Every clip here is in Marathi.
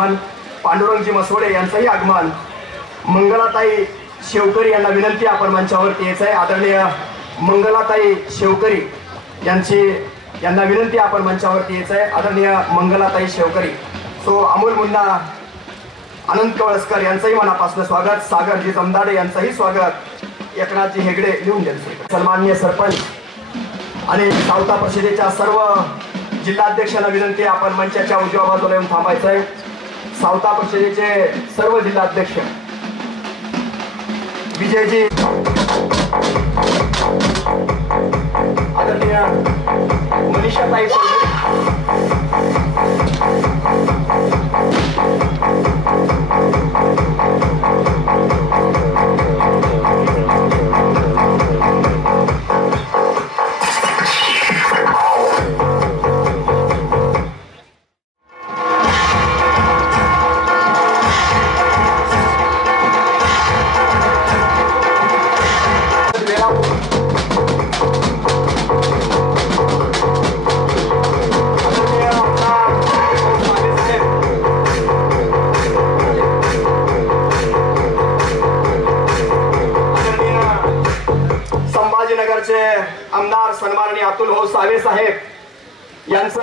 आगमन, पांडुरंगजी मसोडे यांचंही आगमन, मंगलाताई शेवकरी यांना विनंती आपण मंचावरती यायचं आहे। आदरणीय मंगलाताई शेवकरी यांना विनंती आपण मंचावरती यायचं आहे। आदरणीय मंगलाताई शेवकरी। सो अमोल मुन्ना, अनंत कवळसकर यांचंही मनापासून स्वागत, सागरजी जमदाडे यांचंही स्वागत, एकनाथजी हेगडे लिहून द्यायचे। सन्माननीय सरपंच आणि सावता परिषदेच्या सर्व जिल्हाध्यक्षांना विनंती आपण मंचाच्या उजव्या बाजूला येऊन थांबायचं आहे। सावता परिषदेचे सर्व जिल्हाध्यक्ष विजयजी, आदरणीय मनीषाताई आमदार सन्माननीय अतुल भाऊ सावे साहेब यांचं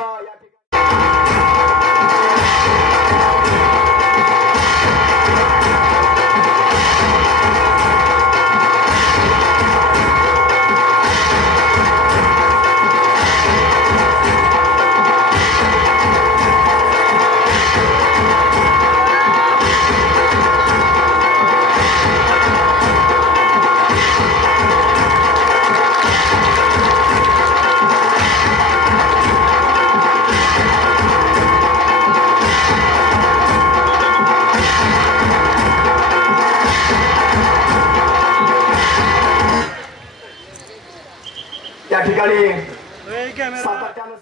या ठिकाणी सातत्यानं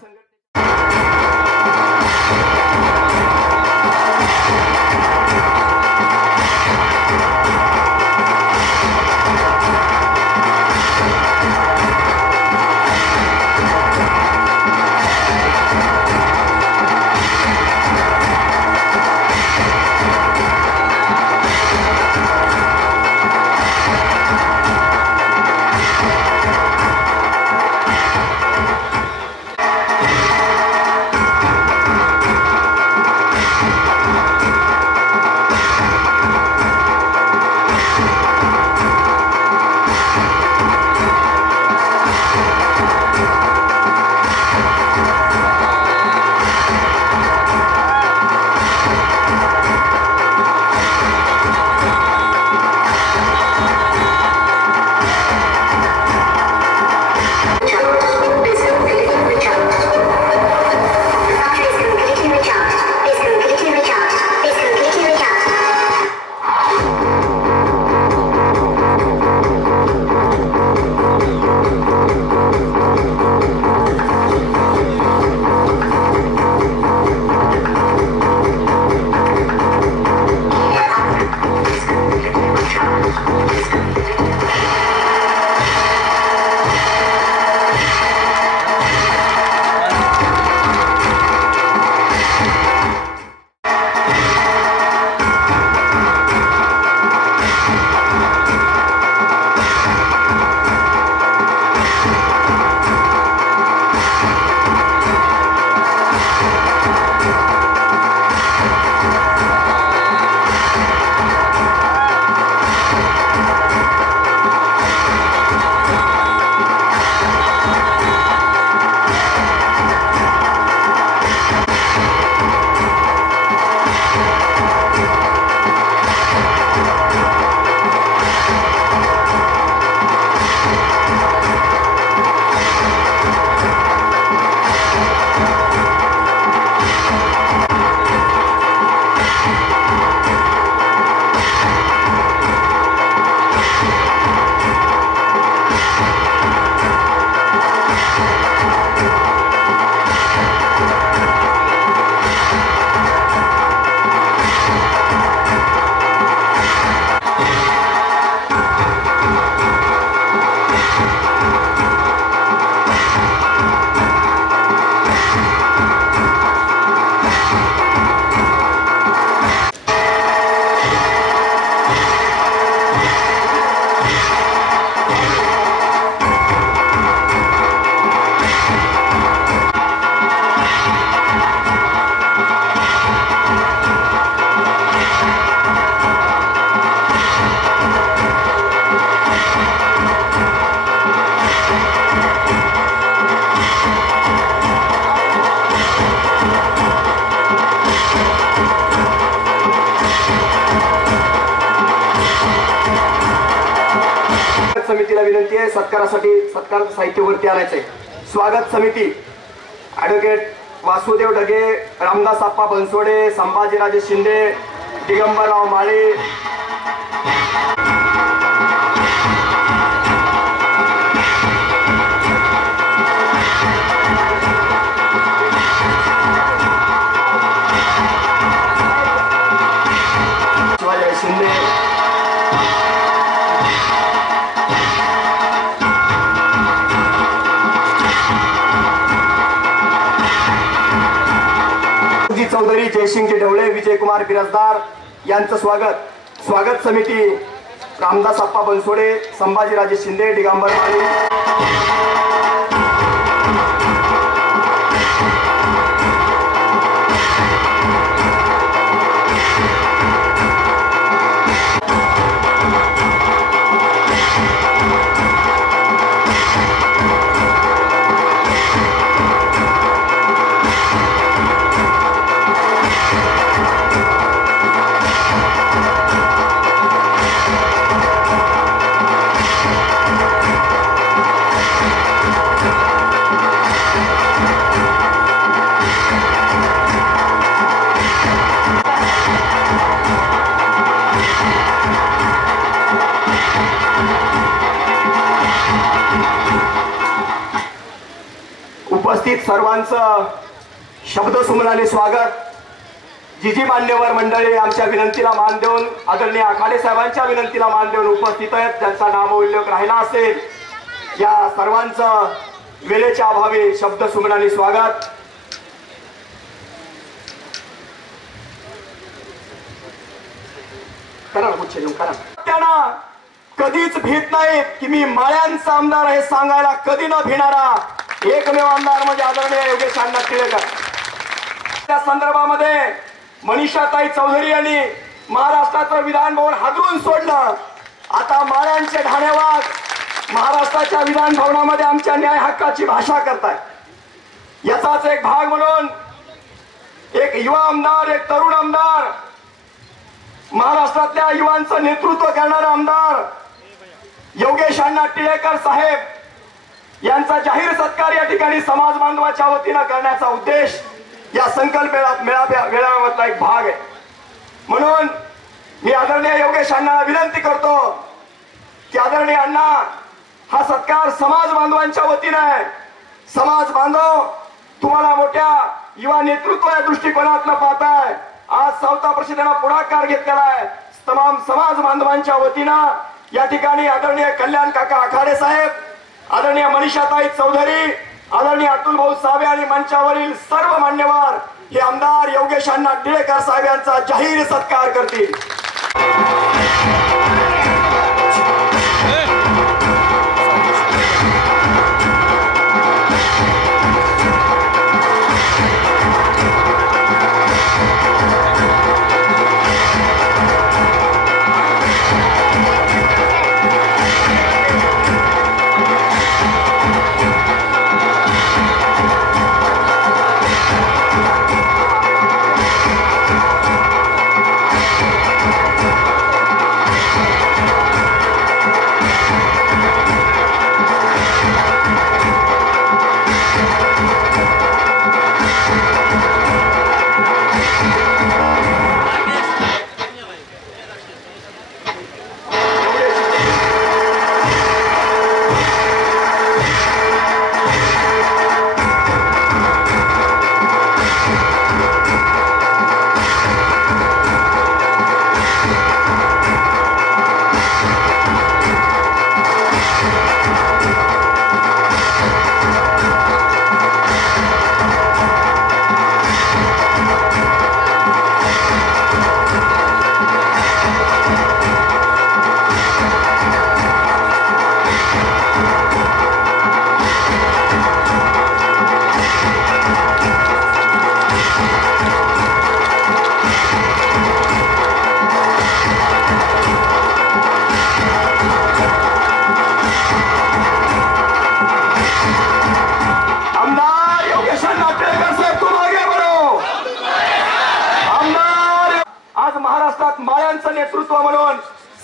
विनंती आहे सत्कारासाठी सत्कार साहित्य वरती आणायचंय। स्वागत समिती ॲडव्होकेट वासुदेव ढगे, रामदास आप्पा बनसोडे, संभाजीराजे शिंदे, दिगंबरराव माळे, शिवाजी शिंदे, चौधरी, जयसिंगजी ढवळे, विजयकुमार बिराजदार यांचं स्वागत। स्वागत समिती रामदास आप्पा बनसोडे, संभाजीराजे शिंदे, दिगंबर माळे, उपस्थित सर्वांचं शब्दसुमनाने स्वागत। जी मान्यवर मंडळी आमच्या विनंतीला मान देऊन, आदरणीय आखाडे साहेबांच्या विनंतीला मान देऊन उपस्थित आहेत, ज्यांचा नामोल्लेख राहिला असेल, या सर्वांचं वेळेच्या अभावी शब्दसुमनाने स्वागत। त्यांना कधीच भीत नाहीत की मी माळ्यांचा आमदार हे सांगायला कधी न भिणारा एकमेव आमदार म्हणजे आदरणीय योगेश अण्णा टिळेकर। त्या संदर्भामध्ये मनीषाताई चौधरी यांनी महाराष्ट्राचं विधान भवन हादरून सोडलं। आता माळ्यांचे ढाणेवाद महाराष्ट्राच्या विधान भवनामध्ये आमच्या न्याय हक्काची भाषा करताय। याचाच एक भाग म्हणून एक युवा आमदार, एक तरुण आमदार, महाराष्ट्रातल्या युवांचं नेतृत्व करणारा आमदार योगेश अण्णा टिळेकर साहेब यांचा जाहीर सत्कार या ठिकाणी समाज बांधवाच्या वतीनं करण्याचा उद्देश या संकल्प मेळाव्यामधला एक भाग आहे। म्हणून मी आदरणीय योगेश अण्णाला विनंती करतो की आदरणीय अण्णा, हा सत्कार समाज बांधवांच्या वतीनं आहे। समाज बांधव तुम्हाला मोठ्या युवा नेतृत्व या दृष्टिकोनातनं पाहताय। आज सावता परिषदेनं पुढाकार घेतलेला आहे। तमाम समाज बांधवांच्या वतीनं या ठिकाणी आदरणीय कल्याण काका आखाडे साहेब, आदरणीय मनीषाताई चौधरी, आदरणीय अतुल भाऊ सावे आणि मंचावरील सर्व मान्यवर हे आमदार योगेश अण्णा टिळेकर साहेब यांचा जाहीर सत्कार करतील।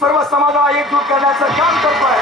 सर्व समाजाला एकजूट करण्याचं काम करतोय।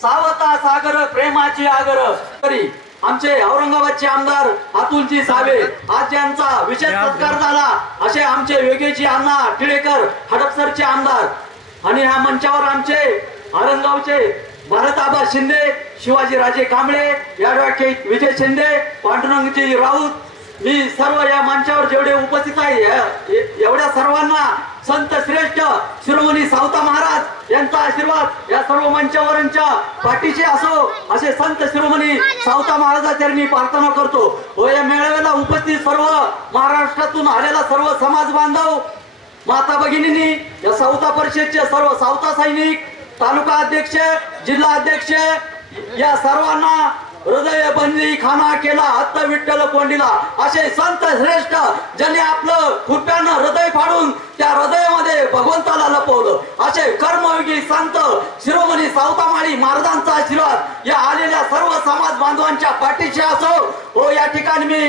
सावता सागर प्रेमाची आगर तरी आमचे औरंगाबादचे आमदार अतुलजी सावे आज यांचा विशेष सत्कार झाला असे आमचे योगेशजी अण्णा टिळेकर हडपसरचे आमदार आणि ह्या मंचावर आमचे औरंगाबादचे भारताबा शिंदे शिवाजी राजे कांबळे ॲडव्होकेट विजय शिंदे पांडुरंगजी राऊत मी सर्व या मंचावर जेवढे उपस्थित आहे एवढ्या सर्वांना संत श्रेष्ठ शिरोमणी सावता महाराज यांचा आशीर्वाद या सर्व मंचावरांच्या पाठीशी असो असे संत शिरोमणी सावता महाराजांनी प्रार्थना करतो व या मेळाव्याला उपस्थित सर्व महाराष्ट्रातून आलेला सर्व समाज बांधव माता भगिनींनी या सावता परिषदचे सर्व सावता सैनिक तालुका अध्यक्ष जिल्हा अध्यक्ष या सर्वांना हृदय बंदी खाना केला हत्त विठ्ठल कोंडीला असे संत श्रेष्ठ ज्यांनी आपलं खुरप्यानं हृदय फाडून त्या हृदयामध्ये भगवंताला लपवलं असे कर्मयोगी संत शिरोमणी सावतामाळी महाराजांचा आशीर्वाद या आलेल्या सर्व समाज बांधवांच्या पाठीशी असो व या ठिकाणी मी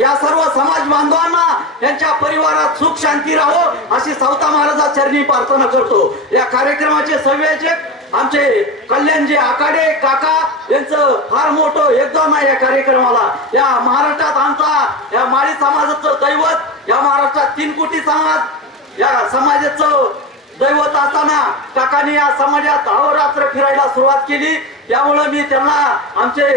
या सर्व समाज बांधवांना यांच्या परिवारात सुख शांती राहो अशी सावता महाराजा चरणी प्रार्थना करतो। या कार्यक्रमाचे संयोजक आमचे कल्याणजी आकाडे काका यांचं फार मोठं योगदान आहे या कार्यक्रमाला। या महाराष्ट्रात आमचा या माळी समाजाचं दैवत या महाराष्ट्रात 3 कोटी समाज या समाजाचं दैवत असताना काकांनी या समाजात अहोरात्र फिरायला सुरुवात केली। त्यामुळे मी त्यांना आमचे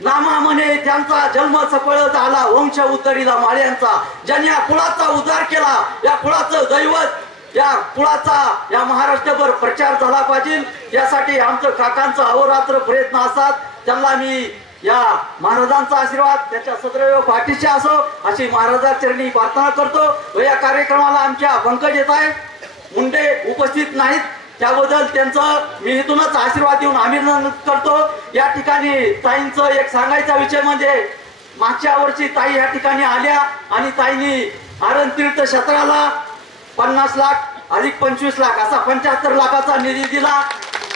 नामामने त्यांचा जन्म सफळ झाला वंश उतरीला माळ्यांचा ज्यांनी या कुळाचा उद्धार केला या कुळाचं दैवत या कुळाचा या महाराष्ट्रभर प्रचार झाला पाहिजे यासाठी आमचं काकांचा अहोरात्र प्रयत्न असतात। त्यांना मी या महाराजांचा आशीर्वाद त्याच्या सदैव पाठीशी असो अशी महाराजांचरणी प्रार्थना करतो व या कार्यक्रमाला आमच्या पंकज येत आहे मुंडे उपस्थित नाहीत त्याबद्दल त्यांचं मी इथूनच आशीर्वाद देऊन अभिनंदन करतो। या ठिकाणी ताईंचं एक सांगायचा विषय म्हणजे मागच्या वर्षी ताई या ठिकाणी आल्या आणि ताईंनी आरण तीर्थ क्षेत्राला 50 लाख अधिक 25 लाख असा 75 लाखाचा निधी दिला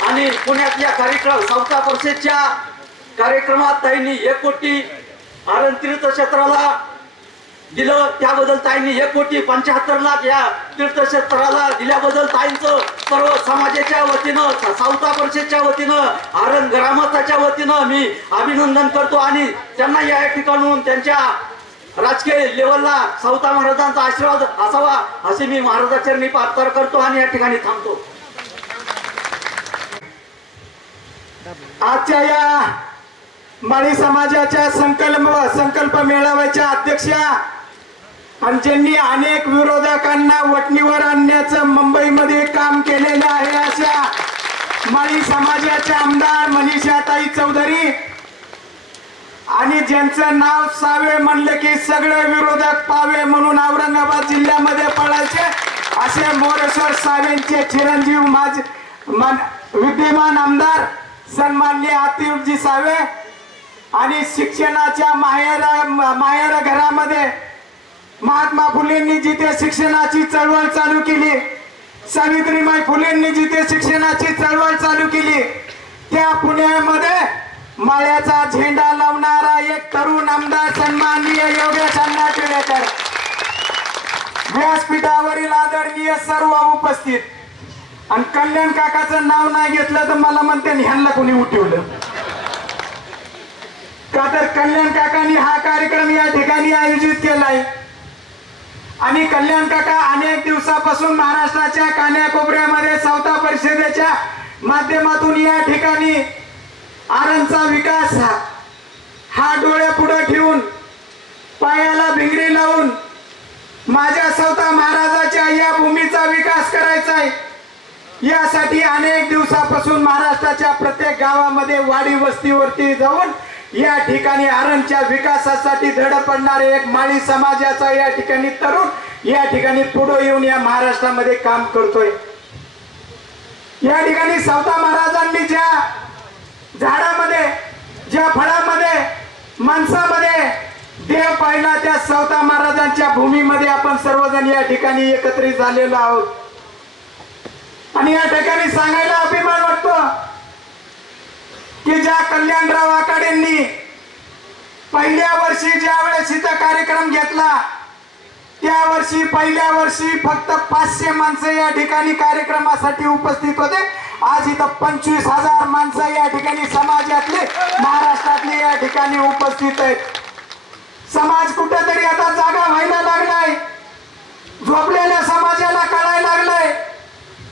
आणि पुण्यातल्या कार्यक्रम सावता परिषदच्या कार्यक्रमात ताईंनी 1 कोटी आरण तीर्थ क्षेत्राला दिलं त्याबद्दल ताईंनी 1 कोटी 75 लाख या तीर्थक्षेत्राला दिल्याबद्दल ताईंचं सर्व समाजाच्या वतीनं सावता परिषदच्या वतीनं आरण ग्रामस्थाच्या वतीनं मी अभिनंदन करतो आणि त्यांना या ठिकाणून त्यांच्या राजकीय लेवलला सावता महाराजांचा आशीर्वाद असावा असे मी महाराजांचरणी प्रार्थना करतो आणि या ठिकाणी थांबतो। आजच्या या माळी समाजाच्या संकल्प मेळाव्याच्या अध्यक्षा आणि ज्यांनी अनेक विरोधकांना वटणीवर आणण्याचं मुंबईमध्ये काम केलेलं आहे अशा माळी समाजाच्या आमदार मनीषाताई चौधरी आणि ज्यांचं नाव सावे म्हणलं की सगळे विरोधक पावे म्हणून औरंगाबाद जिल्ह्यामध्ये पळायचे असे मोरेश्वर सावेंचे चिरंजीव विद्यमान आमदार सन्माननीय अतुलजी सावे आणि शिक्षणाच्या माहेर घरामध्ये महात्मा फुलेंनी जिथे शिक्षणाची चळवळ चालू केली सावित्रीबाई फुलेंनी जिथे शिक्षणाची चळवळ चालू केली त्या पुण्यामध्ये माळ्याचा झेंडा लावणारा एक तरुण आमदार सन्माननीय योगेश अण्णा टिळेकर व्यासपीठावरील आदरणीय सर्व उपस्थित आणि कल्याण काकाचं नाव नाही घेतलं तर मला म्हणते ह्यांना कोणी उठवलं का तर कल्याण काकांनी हा कार्यक्रम या ठिकाणी आयोजित केलाय आणि कल्याण काका अनेक दिवसापासून महाराष्ट्राच्या कान्याकोपऱ्यामध्ये सावता परिषदेच्या माध्यमातून या ठिकाणी आरणचा विकास हा डोळे पुढे ठेवून पायाला भिंगरी लावून माझ्या सावता महाराजाच्या या भूमीचा विकास करायचा आहे यासाठी अनेक दिवसापासून महाराष्ट्राच्या प्रत्येक गावामध्ये वाडी वस्तीवरती जाऊन या ठिकाणी आरणच्या विकासासाठी धडपडणारे एक माळी समाजाचा या ठिकाणी तरुण या ठिकाणी पुढे येऊन या महाराष्ट्रामध्ये काम करतोय। या ठिकाणी सावता महाराजांनी ज्या झाडामध्ये ज्या फळामध्ये माणसामध्ये पहिला त्या सौता महाराजांच्या भूमीमध्ये आपण सर्वजण या ठिकाणी एकत्रित झालेलो आहोत आणि या ठिकाणी सांगायला अभिमान वाटतो की ज्या कल्याणराव आखाडेंनी पहिल्या वर्षी ज्या वेळेस इथं कार्यक्रम घेतला त्या वर्षी पहिल्या वर्षी फक्त 500 माणसं या ठिकाणी कार्यक्रमासाठी उपस्थित होते. आज इथं 25,000 माणसं या ठिकाणी समाजातले महाराष्ट्रातले या ठिकाणी उपस्थित आहेत. समाज कुठेतरी आता जागा व्हायला लागलाय. झोपलेल्या समाजाला कळायला लागलंय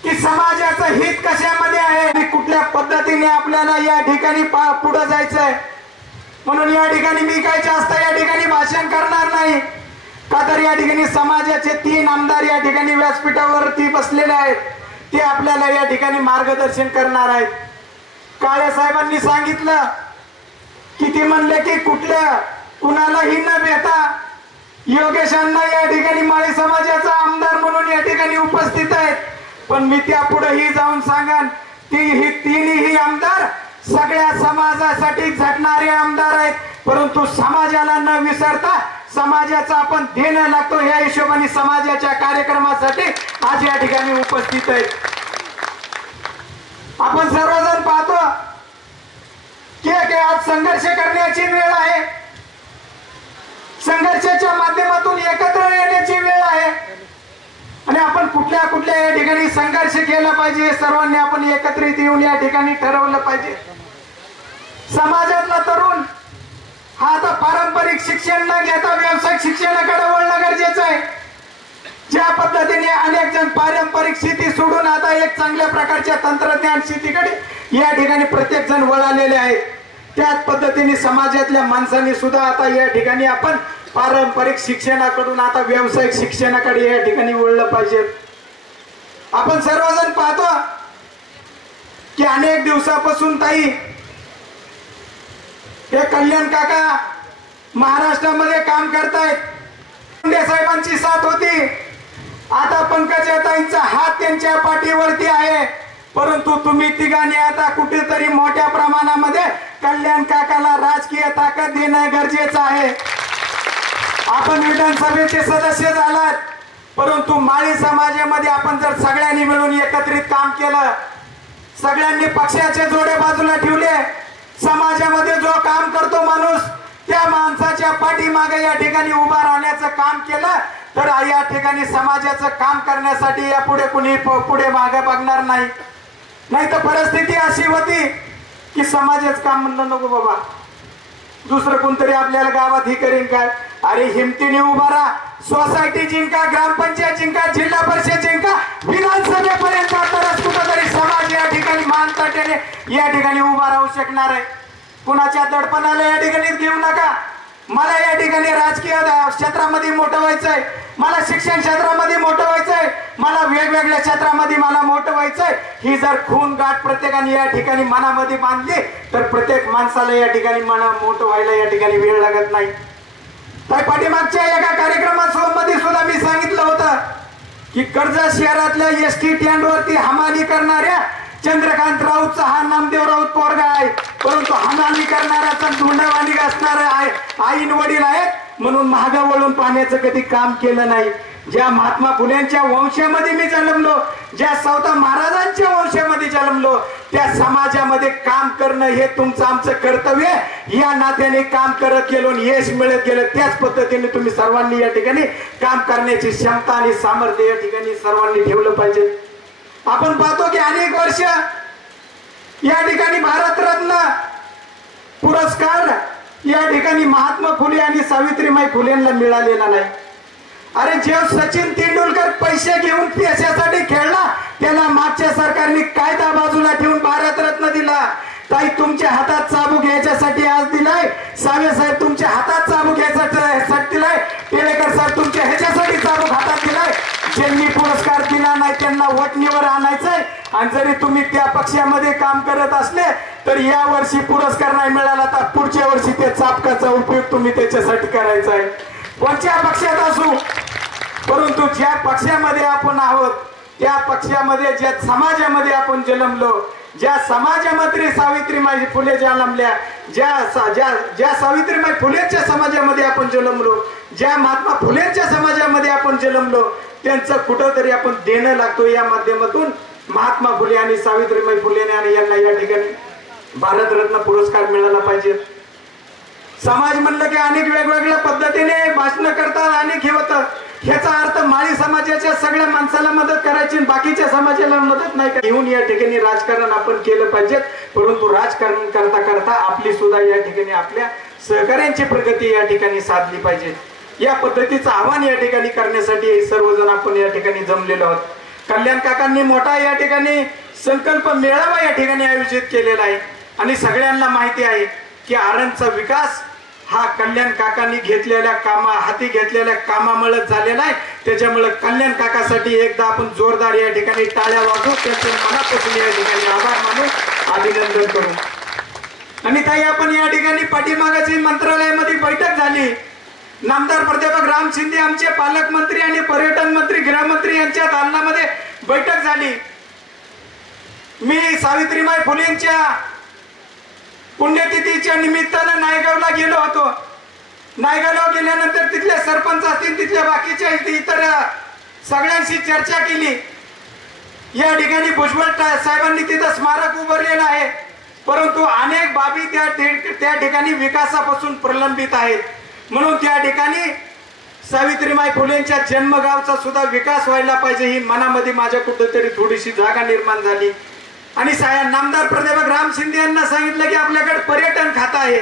की समाजाचं हित कशामध्ये आहे आणि कुठल्या पद्धतीने आपल्याला या ठिकाणी पुढे जायचंय. म्हणून या ठिकाणी मी काही जास्त या ठिकाणी भाषण करणार नाही का तर या ठिकाणी समाजाचे 3 आमदार या ठिकाणी व्यासपीठावरती बसलेले आहेत. ते आपल्याला या ठिकाणी मार्गदर्शन करणार आहेत. काळे साहेबांनी सांगितलं की ते म्हणले की कुठल्या कुणालाही न भेटा योगेशांना या ठिकाणी माळी समाजाचा आमदार म्हणून या ठिकाणी उपस्थित आहेत. पण मी त्यापुढेही जाऊन सांगन की तिन्ही आमदार सगळ्या समाजासाठी झटणारे आमदार आहेत. परंतु समाजाला न विसरता समाजाचा आपण देणं लागतो ह्या हिशोबाने समाजाच्या कार्यक्रमासाठी आज या ठिकाणी उपस्थित आहेत. आपण सर्वजण पाहतो की आज संघर्ष करण्याची वेळ आहे. संघर्षाच्या माध्यमातून एकत्र येण्याची वेळ आहे आणि आपण कुठल्या कुठल्या या ठिकाणी संघर्ष केला पाहिजे. सर्वांनी आपण एकत्रित येऊन या ठिकाणी ठरवलं पाहिजे. समाजातला तरुण हा आता पारंपरिक शिक्षण न घेता व्यावसायिक शिक्षणाकडे वळणं गरजेचं आहे. ज्या पद्धतीने अनेक जण पारंपरिक शेती सोडून आता एक चांगल्या प्रकारच्या तंत्रज्ञान शेतीकडे या ठिकाणी प्रत्येक जण वळालेले आहेत. त्याच पद्धतीने समाजातल्या माणसांनी सुद्धा आता या ठिकाणी आपण पारंपरिक शिक्षणाकडून आता व्यावसायिक शिक्षणाकडे या ठिकाणी वळलं पाहिजे. आपण सर्वजण पाहतो की अनेक दिवसापासून ताई हे कल्याण काका महाराष्ट्रामध्ये काम करतायत. मुंडे साहेबांची साथ होती. आता पंकजाताईंचा हात त्यांच्या पाठीवरती आहे. परंतु तुम्ही तिघांनी आता कुठेतरी मोठ्या प्रमाणामध्ये कल्याण काकाला राजकीय ताकद देणं गरजेचं आहे. आपण विधानसभेचे सदस्य झालात परंतु माळी समाजामध्ये आपण जर सगळ्यांनी मिळून एकत्रित काम केलं, सगळ्यांनी पक्षाचे जोडे बाजूला ठेवले, समाजामध्ये जो काम करतो माणूस त्या माणसाच्या पाठीमागे या ठिकाणी उभा राहण्याचं काम केलं तर या ठिकाणी समाजाचं काम करण्यासाठी यापुढे कुणी पुढे मागे बघणार नाही. नाही तर परिस्थिती अशी होती की समाजाचं काम म्हणलं नको बाबा दुसरं कोणतरी आपल्याला गावात ही करेन काय. अरे हिमतीने उभा राहा. सोसायटी जिंका, ग्रामपंचायत जिंका, जिल्हा परिषद जिंका, विधानसभेपर्यंत तरच कुठंतरी समाज या ठिकाणी मानताट्याने या ठिकाणी उभा राहू शकणार आहे. कुणाच्या दडपणाला या ठिकाणी घेऊ नका. मला या ठिकाणी राजकीय क्षेत्रामध्ये मोठं व्हायचंय, मला शिक्षण क्षेत्रामध्ये मोठं व्हायचंय, मला वेगवेगळ्या क्षेत्रामध्ये मला मोठं व्हायचंय. ही जर खून गाठ प्रत्येकाने या ठिकाणी मनामध्ये बांधली तर प्रत्येक माणसाला या ठिकाणी मना मोठं व्हायला या ठिकाणी वेळ लागत नाही. तर पाठीमागच्या एका कार्यक्रमामध्ये सुद्धा मी सांगितलं होतं की कर्जत शहरातल्या एसटी स्टँडवरती हमाली करणाऱ्या चंद्रकांत राऊतचा हा नामदेव राऊत पोरगा आहे. परंतु हमाली करणाऱ्याचा धुंडवाणी असणारा आहे आईन वडील आहेत म्हणून महागा वळून पाहण्याचं कधी काम केलं नाही. ज्या महात्मा फुलेंच्या वंशामध्ये मी जन्मलो, ज्या सौता महाराजांच्या वंशामध्ये जन्मलो, त्या समाजामध्ये काम करणं हे तुमचं आमचं कर्तव्य. या नात्याने काम करत गेलो आणि यश मिळत गेलं. त्याच पद्धतीने तुम्ही सर्वांनी या ठिकाणी काम करण्याची क्षमता आणि सामर्थ्य या ठिकाणी सर्वांनी ठेवलं पाहिजे. आपण पाहतो की अनेक वर्ष या ठिकाणी भारतरत्न पुरस्कार या ठिकाणी महात्मा फुले आणि सावित्रीबाई फुलेंना मिळालेला नाही. अरे जेव्हा सचिन तेंडुलकर पैसे घेऊन पैशासाठी खेळला त्याला मागच्या सरकारने कायदा बाजूला ठेवून भारतरत्न दिला. ताई तुमच्या हातात चाबूक घ्यायच्यासाठी आज दिलाय. सावे साहेब तुमच्या हातात चाबूक घ्यायसाठी दिलाय. टिळेकर साहेब तुमच्या ह्याच्यासाठी चाबूक हातात दिलाय. ज्यांनी पुरस्कार दिला नाही त्यांना वटणीवर आणायचंय. आणि जरी तुम्ही त्या पक्षामध्ये काम करत असले तर या वर्षी पुरस्कार नाही मिळाला तर पुढच्या वर्षी त्या चाबकाचा उपयोग तुम्ही त्याच्यासाठी करायचा आहे. कोणत्या पक्षात असू परंतु ज्या पक्षामध्ये आपण आहोत त्या पक्षामध्ये ज्या समाजामध्ये आपण जन्मलो ज्या समाजामध्ये सावित्रीबाई फुले जन्मल्या, ज्या सावित्रीबाई फुलेंच्या समाजामध्ये आपण जन्मलो, ज्या महात्मा फुलेंच्या समाजामध्ये आपण जन्मलो, त्यांचं कुठंतरी आपण देणं लागतो. या माध्यमातून महात्मा फुले आणि सावित्रीबाई फुले आणि यांना या ठिकाणी भारतरत्न पुरस्कार मिळाला पाहिजे. समाज म्हणलं की अनेक वेगवेगळ्या पद्धतीने भाषण करतात, अनेक हे होतं. ह्याचा अर्थ माळी समाजाच्या सगळ्या माणसाला मदत करायची, बाकीच्या समाजाला मदत नाही घेऊन या ठिकाणी राजकारण आपण केलं पाहिजे. परंतु राजकारण करता करता आपली सुद्धा या ठिकाणी आपल्या सहकार्यांची प्रगती या ठिकाणी साधली पाहिजे. या पद्धतीचं आव्हान या ठिकाणी करण्यासाठी सर्वजण आपण या ठिकाणी जमलेलो आहोत. कल्याण काकांनी मोठा या ठिकाणी संकल्प मेळावा या ठिकाणी आयोजित केलेला आहे आणि सगळ्यांना माहिती आहे की आरणचा विकास हा कल्याण काकांनी हाती घेतलेल्या कामामुळे झालेला आहे. त्याच्यामुळे कल्याण काकासाठी एकदा आपण जोरदार या ठिकाणी टाळ्या वाजवू, त्यांच्या मनापासून या ठिकाणी आभार मानू, अभिनंदन करू. आणि ताई आपण या ठिकाणी पाठीमागाची मंत्रालयामध्ये बैठक झाली. नामदार प्राध्यापक राम शिंदे आमचे पालकमंत्री आणि पर्यटन मंत्री गृहमंत्री यांच्या दालनामध्ये बैठक झाली. मी सावित्रीबाई फुलेंच्या पुण्यतिथीच्या निमित्तानं नायगावला गेलो होतो. नायगावला गेल्यानंतर तिथले सरपंच असतील, तिथल्या बाकीच्या इतर सगळ्यांशी चर्चा केली. या ठिकाणी भुजबळ साहेबांनी तिथं स्मारक उभारलेलं आहे, परंतु अनेक बाबी त्या ठिकाणी विकासापासून प्रलंबित आहेत. म्हणून त्या ठिकाणी सावित्रीबाई फुलेंच्या जन्मगावचा सुद्धा विकास व्हायला पाहिजे ही मनामध्ये माझ्या कुठेतरी थोडीशी जागा निर्माण झाली. आणि नामदार प्राध्यापक राम शिंदे यांना सांगितलं की आपल्याकडे पर्यटन खातं आहे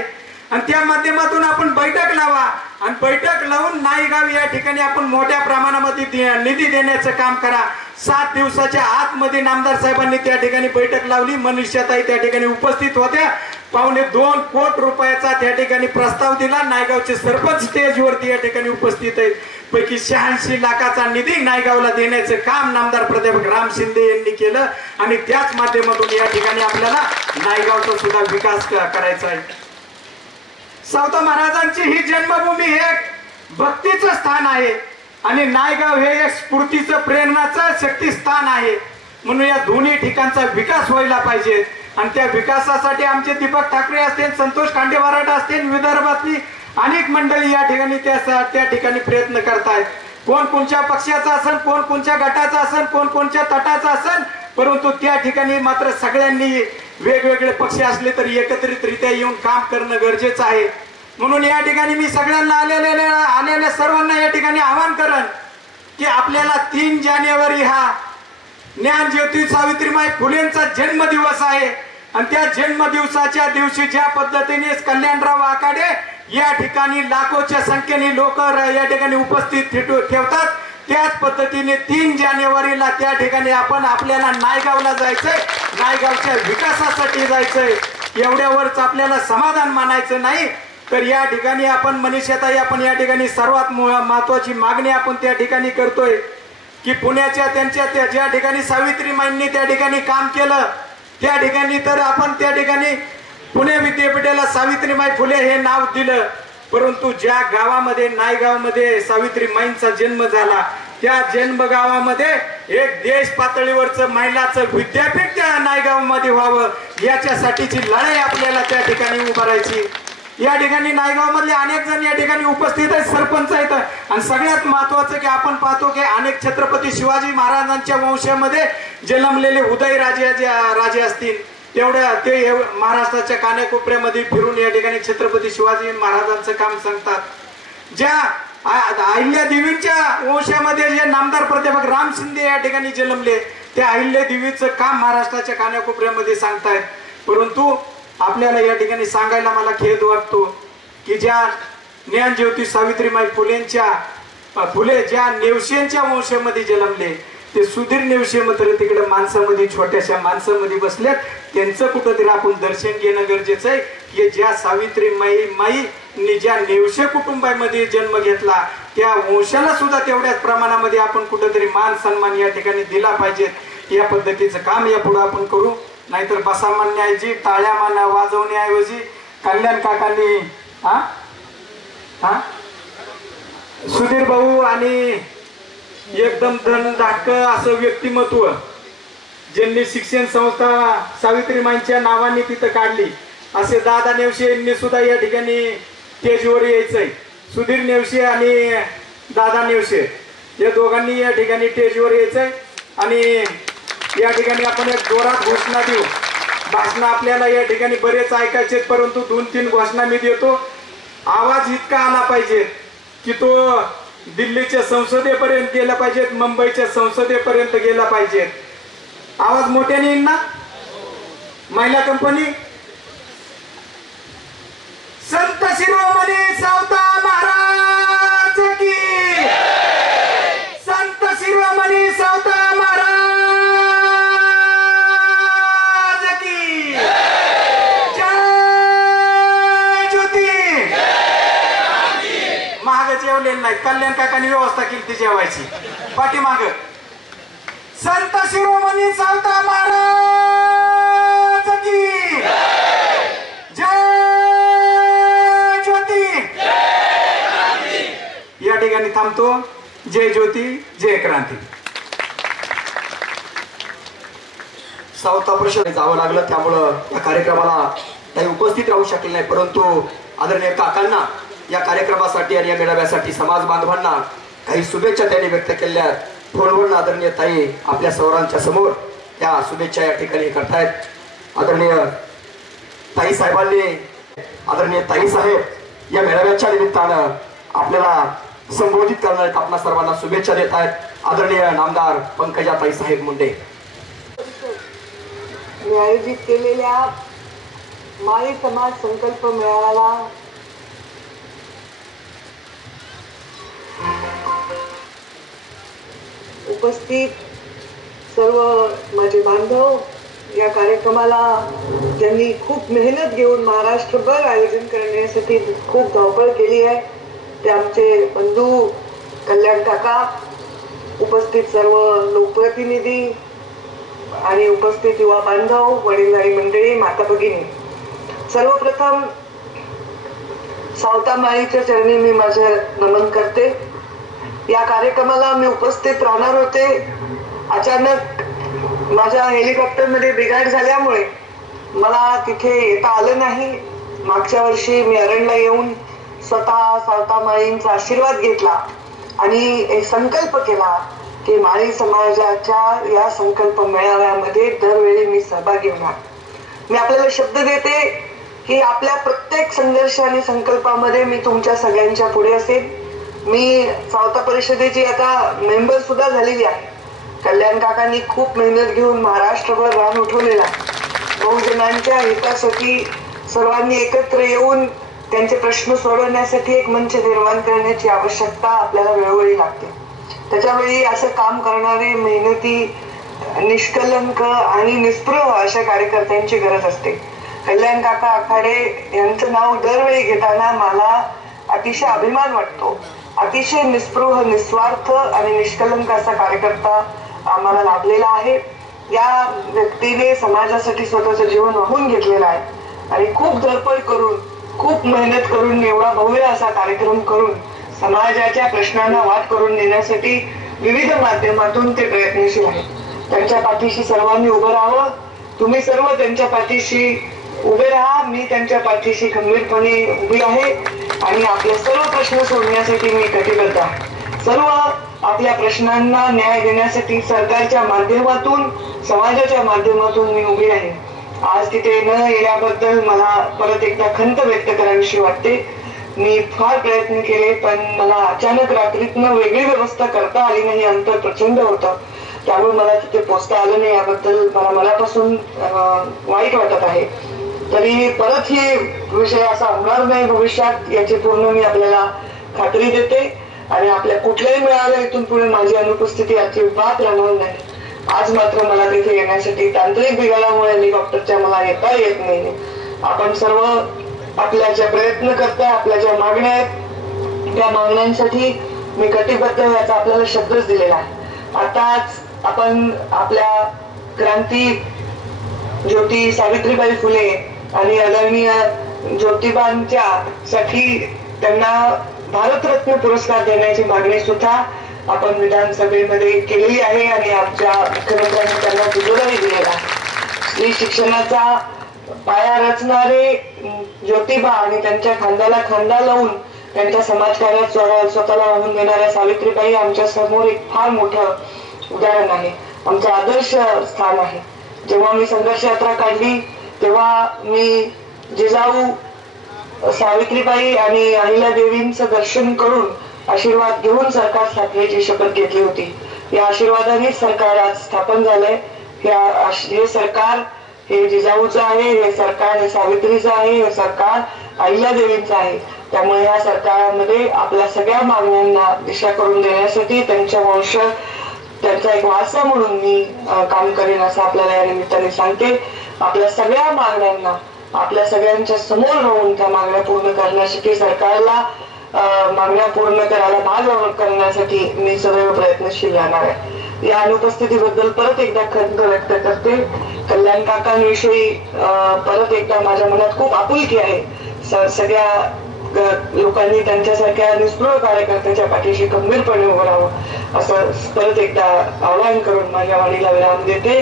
आणि त्या माध्यमातून आपण बैठक लावा आणि बैठक लावून नाईगाव या ठिकाणी आपण मोठ्या प्रमाणामध्ये निधी देण्याचं काम करा. 7 दिवसाच्या आतमध्ये नामदार साहेबांनी त्या ठिकाणी बैठक लावली. मनीषाताई त्या ठिकाणी उपस्थित होत्या. 2.25 कोटी रुपयाचा त्या ठिकाणी प्रस्ताव दिला. नायगावचे सरपंच स्टेजवरती या ठिकाणी उपस्थित आहेत. पैकी 86 लाखाचा निधी नायगावला देण्याचं काम नामदार प्राध्यापक राम शिंदे यांनी केलं आणि त्याच माध्यमातून या ठिकाणी आपल्याला नायगावचा सुद्धा विकास करायचा आहे. सावता महाराजांची ही जन्मभूमी हे भक्तीचं स्थान आहे आणि नायगाव हे एक स्फूर्तीचं प्रेरणाचं शक्तीस्थान आहे. म्हणून या दोन्ही ठिकाणचा विकास व्हायला पाहिजे आणि त्या विकासासाठी आमचे दीपक ठाकरे असतील, संतोष कांडेवाराट असतील, विदर्भातली अनेक मंडळी या ठिकाणी त्या ठिकाणी प्रयत्न करतायत. कोण कोणत्या पक्षाचा असेल, कोण कोणत्या गटाचा असेल, कोण कोणत्या तटाचा असेल, परंतु त्या ठिकाणी मात्र सगळ्यांनी वेगवेगळे पक्ष असले तरी एकत्रितरित्या येऊन काम करणं गरजेचं आहे. म्हणून या ठिकाणी मी सगळ्यांना आलेल्या सर्वांना या ठिकाणी आवाहन करेन की आपल्याला 3 जानेवारी हा ज्ञानज्योती सावित्रीबाई फुलेंचा जन्मदिवस आहे आणि त्या जन्मदिवसाच्या दिवशी ज्या पद्धतीने कल्याणराव आखाडे या ठिकाणी लाखोच्या संख्येने लोक या ठिकाणी उपस्थित ठेवतात, त्याच पद्धतीने 3 जानेवारीला त्या ठिकाणी आपल्याला नायगावला जायचंय, नायगावच्या विकासासाठी जायचंय. एवढ्यावरच आपल्याला समाधान मानायचं नाही तर या ठिकाणी आपण मनीषाताई आपण या ठिकाणी सर्वात महत्वाची मागणी आपण त्या ठिकाणी करतोय की पुण्याच्या त्यांच्या ज्या ठिकाणी सावित्रीबाईंनी त्या ठिकाणी काम केलं त्या ठिकाणी तर आपण त्या ठिकाणी पुणे विद्यापीठाला सावित्रीबाई फुले हे नाव दिलं, परंतु ज्या गावामध्ये नायगावमध्ये सावित्रीबाईंचा जन्म झाला त्या जन्मगावामध्ये एक देश पातळीवरचं महिलाचं विद्यापीठ त्या नायगावमध्ये व्हावं याच्यासाठीची लढाई आपल्याला त्या ठिकाणी उभारायची. या ठिकाणी नायगाव मधले अनेक जण या ठिकाणी उपस्थित आहेत, सरपंच आहेत आणि सगळ्यात महत्वाचं की आपण पाहतो की अनेक छत्रपती शिवाजी महाराजांच्या वंशामध्ये जन्मलेले उदयराजे असतील तेवढ्या ते महाराष्ट्राच्या कानाकोपऱ्यामध्ये फिरून या ठिकाणी छत्रपती शिवाजी महाराजांचं काम सांगतात. ज्या अहिल्यादेवींच्या वंशामध्ये जे नामदार प्राध्यापक राम शिंदे या ठिकाणी जन्मले त्या अहिल्यादेवीचं काम महाराष्ट्राच्या कानाकोपऱ्यामध्ये सांगतायत. परंतु आपल्याला या ठिकाणी सांगायला मला खेद वाटतो की ज्या ज्ञानज्योती सावित्रीबाई फुले ज्या नेवशेंच्या वंशामध्ये जन्मले ते सुधीर नेवशे मात्र तिकडे माणसामध्ये छोट्याशा माणसामध्ये बसल्यात. त्यांचं कुठंतरी आपण दर्शन घेणं गरजेचं आहे की ज्या सावित्रीबाईंनी ज्या नेवशे कुटुंबामध्ये जन्म घेतला त्या वंशाला सुद्धा तेवढ्याच प्रमाणामध्ये आपण कुठंतरी मान सन्मान या ठिकाणी दिला पाहिजे. या पद्धतीचं काम या पुढे आपण करू. नाहीतर बसा म्हणण्याऐवजी टाळ्या वाजवण्याऐवजी कल्याण काकांनी सुधीर भाऊ आणि एकदम धनधाक असं व्यक्तिमत्व ज्यांनी शिक्षण संस्था सावित्रीमाईंच्या नावाने तिथं काढली असे दादा नेवशे यांनी सुद्धा या ठिकाणी स्टेजवर यायचंय. सुधीर नेवशे आणि दादा नेवशे या दोघांनी या ठिकाणी स्टेजवर यायचंय आणि या ठिकाणी आपण एक जोरात घोषणा देऊ. भाषण आपल्याला या ठिकाणी बरेच ऐकायचे, परंतु 2-3 घोषणा मी देतो. आवाज इतका आला पाहिजे की तो दिल्लीच्या संसदेपर्यंत गेला पाहिजे, मुंबईच्या संसदेपर्यंत गेला पाहिजे. आवाज मोठ्याने येईल ना? महिला कंपनी संत शिरोमणी सावता महाराज की, संत शिरोमणी सावता महाराज की जय. ज्योती महाग जेवलेलं नाही, कल्याण काकांनी व्यवस्था केली ती जेवायची पाठीमाग. संत शिरोमणी सावता महाराज की जय. ज्योती या ठिकाणी थांबतो. जय ज्योती जय क्रांती. सावता परिषदेत जावं लागलं, त्यामुळं या कार्यक्रमाला काही उपस्थित राहू शकले नाही, परंतु आदरणीय काकांना या कार्यक्रमासाठी आणि या मेळाव्यासाठी समाज बांधवांना काही शुभेच्छा त्यांनी व्यक्त केल्या. फोनवरून आदरणीय ताई आपल्या सर्वांच्या समोर त्या शुभेच्छा या ठिकाणी करतायत. आदरणीय ताई साहेबांनी, आदरणीय ताई साहेब या मेळाव्याच्या निमित्तानं आपल्याला संबोधित करणार आहेत, आपल्या सर्वांना शुभेच्छा देत आहेत. आदरणीय नामदार पंकजाताई साहेब मुंडे. मी आयोजित केलेल्या माळी समाज संकल्प मेळाव्याला उपस्थित सर्व माझे बांधव, या कार्यक्रमाला ज्यांनी खूप मेहनत घेऊन महाराष्ट्रभर आयोजन करण्यासाठी खूप धावपळ केली आहे, ते आमचे बंधू कल्याण काका, उपस्थित सर्व लोकप्रतिनिधी आणि उपस्थित युवा बांधव, वडीलधारी मंडळी, माता भगिनी, सर्वप्रथम सावता माईच्या चरणी मी माझे नमन करते. या कार्यक्रमाला मी उपस्थित राहणार होते. अचानक माझ्या हेलिकॉप्टरमध्ये बिघाड झाल्यामुळे मला तिथे येता आलं नाही. मागच्या वर्षी मी अरणला येऊन स्वतः सावता माईंचा आशीर्वाद घेतला आणि एक संकल्प केला की माळी समाजाच्या या संकल्प मेळाव्यामध्ये दरवेळी मी सहभागी होणार. मी आपल्याला शब्द देते की आपल्या प्रत्येक संघर्ष आणि संकल्पामध्ये मी तुमच्या सगळ्यांच्या पुढे असेल. मी सावता परिषदेची आता मेंबर सुद्धा झालेली आहे. कल्याण काकांनी खूप मेहनत घेऊन महाराष्ट्रभर रान उठवलेला आहे. बहुजनांच्या हितासाठी सर्वांनी एकत्र येऊन त्यांचे प्रश्न सोडवण्यासाठी एक मंच निर्माण करण्याची आवश्यकता आपल्याला वेळोवेळी लागते. त्याच्यावेळी असं काम करणारे मेहनती, निष्कलंक आणि निस्पृह अशा कार्यकर्त्यांची गरज असते. कल्याण काका आखाडे यांचं नाव दरवेळी घेताना मला अतिशय अभिमान वाटतो. अतिशय निस्पृह, निस्वार्थ आणि निष्कलंक असा कार्यकर्ता आम्हाला लाभलेला आहे. या व्यक्तीने समाजासाठी स्वतःचं जीवन वाहून घेतलेलं आहे आणि खूप धडपड करून, खूप मेहनत करून एवढा भव्य असा कार्यक्रम करून समाजाच्या प्रश्नांना वाट करून देण्यासाठी विविध माध्यमातून ते प्रयत्नशील आहेत. त्यांच्या पाठीशी सर्वांनी उभं राहावं. तुम्ही सर्व त्यांच्या पाठीशी उभे राहा. मी त्यांच्या पाठीशी खंबीरपणे उभी आहे आणि आपले सर्व प्रश्न सोडवण्यासाठी मी कटिबद्ध आहे. सर्व आपल्या प्रश्नांना न्याय देण्यासाठी सरकारच्या माध्यमातून, समाजाच्या माध्यमातून मी उभी आहे. आज तिथे न येण्याबद्दल मला परत एकदा खंत व्यक्त करावीशी वाटते. मी फार प्रयत्न केले, पण मला अचानक रात्रीतनं वेगळी व्यवस्था करता आली नाही. अंतर प्रचंड होतं, त्यामुळे मला तिथे पोहोचता आलं नाही. याबद्दल मला मनापासून वाईट वाटत आहे. तरी परत ही विषय असा होणार नाही भविष्यात, याची पूर्ण मी आपल्याला खात्री देते. आणि आपल्या कुठल्याही मेळाव्या इथून पुढे माझी अनुपस्थिती अजिबात राहणार नाही. आज मात्र मला तिथे येण्यासाठी तांत्रिक बिघाडामुळे हेलिकॉप्टरच्या मला येता येत नाही. आपण सर्व आपल्या ज्या प्रयत्न करताय, आपल्या ज्या मागण्या आहेत, त्या मागण्यांसाठी मी कटिबद्ध याचा आपल्याला शब्दच दिलेला आहे. आताच आपण आपल्या क्रांती ज्योती सावित्रीबाई फुले आणि आदरणीय ज्योतिबांच्या साठी त्यांना भारतरत्न पुरस्कार देण्याची मागणी सुद्धा आपण विधानसभेमध्ये केलेली आहे आणि आमच्या मुख्यमंत्र्यांनी त्यांना दुजोराही दिलेला आहे. स्त्री शिक्षणाचा पाया रचणारे ज्योतिबा आणि त्यांच्या खांद्याला खांदा लावून त्यांच्या समाजकार्यात स्वतःला वाहून देणाऱ्या सावित्रीबाई आमच्या समोर एक फार मोठं उदाहरण आहे, आमचं आदर्श स्थान आहे. जेव्हा मी संघर्ष यात्रा काढली तेव्हा मी जिजाऊ सावित्रीबाई आणि अहिल्यादेवींचं दर्शन करून आशीर्वाद घेऊन सरकार स्थापनेची शपथ घेतली होती. या आशीर्वादाने सरकार आज स्थापन झालंय. हे सरकार हे जिजाऊचं आहे, हे सरकार हे सावित्रीचं आहे, हे सरकार अहिल्यादेवींचं आहे. त्यामुळे या सरकारमध्ये आपल्या सगळ्या मागण्यांना दिशा करून देण्यासाठी त्यांच्या वंश त्यांचा एक वारसा म्हणून मी काम करेन असं आपल्याला या निमित्ताने सांगते. आपल्या सगळ्या मागण्यांना आपल्या सगळ्यांच्या समोर राहून त्या मागण्या पूर्ण करण्यासाठी सरकारला मागण्या पूर्ण करायला भाग करण्यासाठी मी सदैव प्रयत्नशील राहणार आहे. या अनुपस्थितीबद्दल परत एकदा खंत व्यक्त करते. कल्याण काकांविषयी परत एकदा माझ्या मनात खूप आपुलकी आहे. सगळ्या लोकांनी त्यांच्यासारख्या निष्प्रभ कार्यकर्त्याच्या पाठीशी गंभीरपणे उभं राहावं असं परत एकदा आवाहन करून माझ्या वाणीला विराम देते.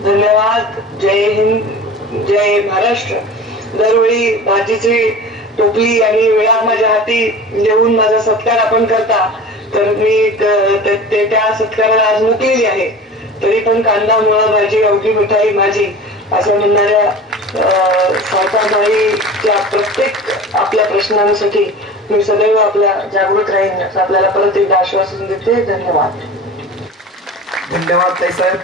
धन्यवाद. जय हिंद, जय महाराष्ट्र. दरवेळी भाजीची टोपली आणि वेळा माझ्या हाती लिहून माझा सत्कार आपण करता, तर मी त्या सत्काराला आज मुकलेली आहे. तरी पण कांदा मुळा भाजी अवघी मिठाई माझी असं म्हणणाऱ्या सावकारबाईच्या प्रत्येक आपल्या प्रश्नांसाठी मी सदैव आपल्या जागृत राहीन असं आपल्याला परत एकदा आश्वासन देते. धन्यवाद. धन्यवाद ताईसाहेब.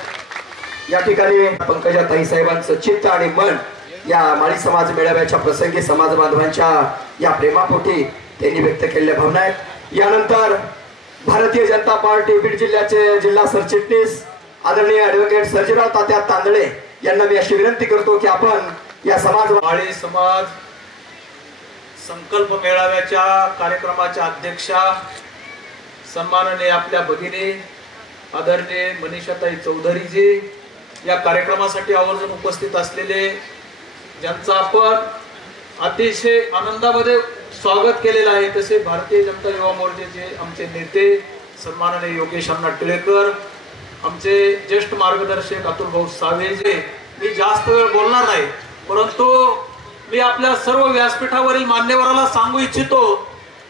या ठिकाणी पंकजा ताईसाहेबांचं चित्त आणि मन या माळी समाज मेळाव्याच्या प्रसंगी समाज बांधवांच्या या प्रेमापोटी त्यांनी व्यक्त केलेल्या भावना आहेत. यानंतर भारतीय जनता पार्टी बीड जिल्ह्याचे जिल्हा सरचिटणीस आदरणीय ॲडव्होकेट सर्जेराव तात्या तांदळे यांना मी अशी विनंती करतो की आपण या माळी समाज संकल्प मेळाव्याच्या कार्यक्रमाच्या अध्यक्षा सन्माननीय आपल्या भगिनी आदरणीय मनीषाताई चौधरीजी, या कार्यक्रमासाठी आवर्जून उपस्थित असलेले ज्यांचं आपण अतिशय आनंदामध्ये स्वागत केलेलं आहे, तसे भारतीय जनता युवा मोर्चाचे आमचे नेते सन्माननीय योगेश अण्णा टिळेकर, आमचे ज्येष्ठ मार्गदर्शक अतुल भाऊ सावेजे. मी जास्त वेळ बोलणार नाही, परंतु मी आपल्या सर्व व्यासपीठावरील मान्यवराला सांगू इच्छितो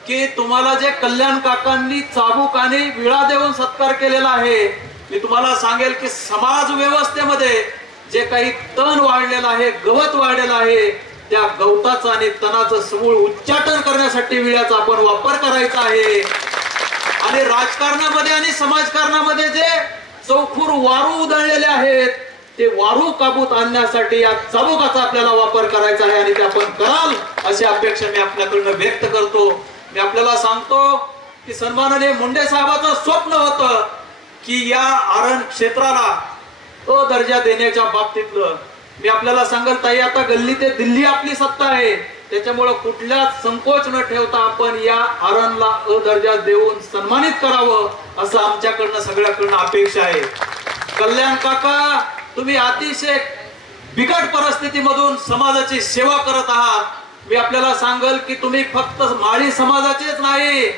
की तुम्हाला जे कल्याण काकांनी चाबूक आणि विळा देऊन सत्कार केलेला आहे, मी तुम्हाला सांगेल की समाज व्यवस्थेमध्ये जे काही तण वाढलेलं आहे, गवत वाढलेलं आहे, त्या गवताचं आणि तणाचं समूळ उच्चाटन करण्यासाठी विळ्याचा आपण वापर करायचा आहे. आणि राजकारणामध्ये आणि समाजकारणामध्ये जे चौफूर वारू उधळलेले आहेत ते वारू काबूत आणण्यासाठी या चाबुकाचा आपल्याला वापर करायचा आहे आणि ते आपण कराल अशी अपेक्षा मी आपल्याकडनं व्यक्त करतो. मी आपल्याला सांगतो की सन्माननीय मुंडे साहेबांचं स्वप्न होतं की या आरण क्षेत्राला दर्जा देण्याच्या बाबतीतलं. मी आपल्याला सांगेल ताई, आता गल्ली ते दिल्ली आपली सत्ता आहे, त्याच्यामुळे कुठल्याच संकोच न ठेवता आपण या आरणला दर्जा देऊन सन्मानित करावं असं आमच्याकडनं सगळ्याकडनं अपेक्षा आहे. कल्याण काका, तुम्ही अतिशय बिकट परिस्थितीमधून समाजाची सेवा करत आहात. मी आपल्याला सांगेल की तुम्ही फक्त माळी समाजाचेच नाही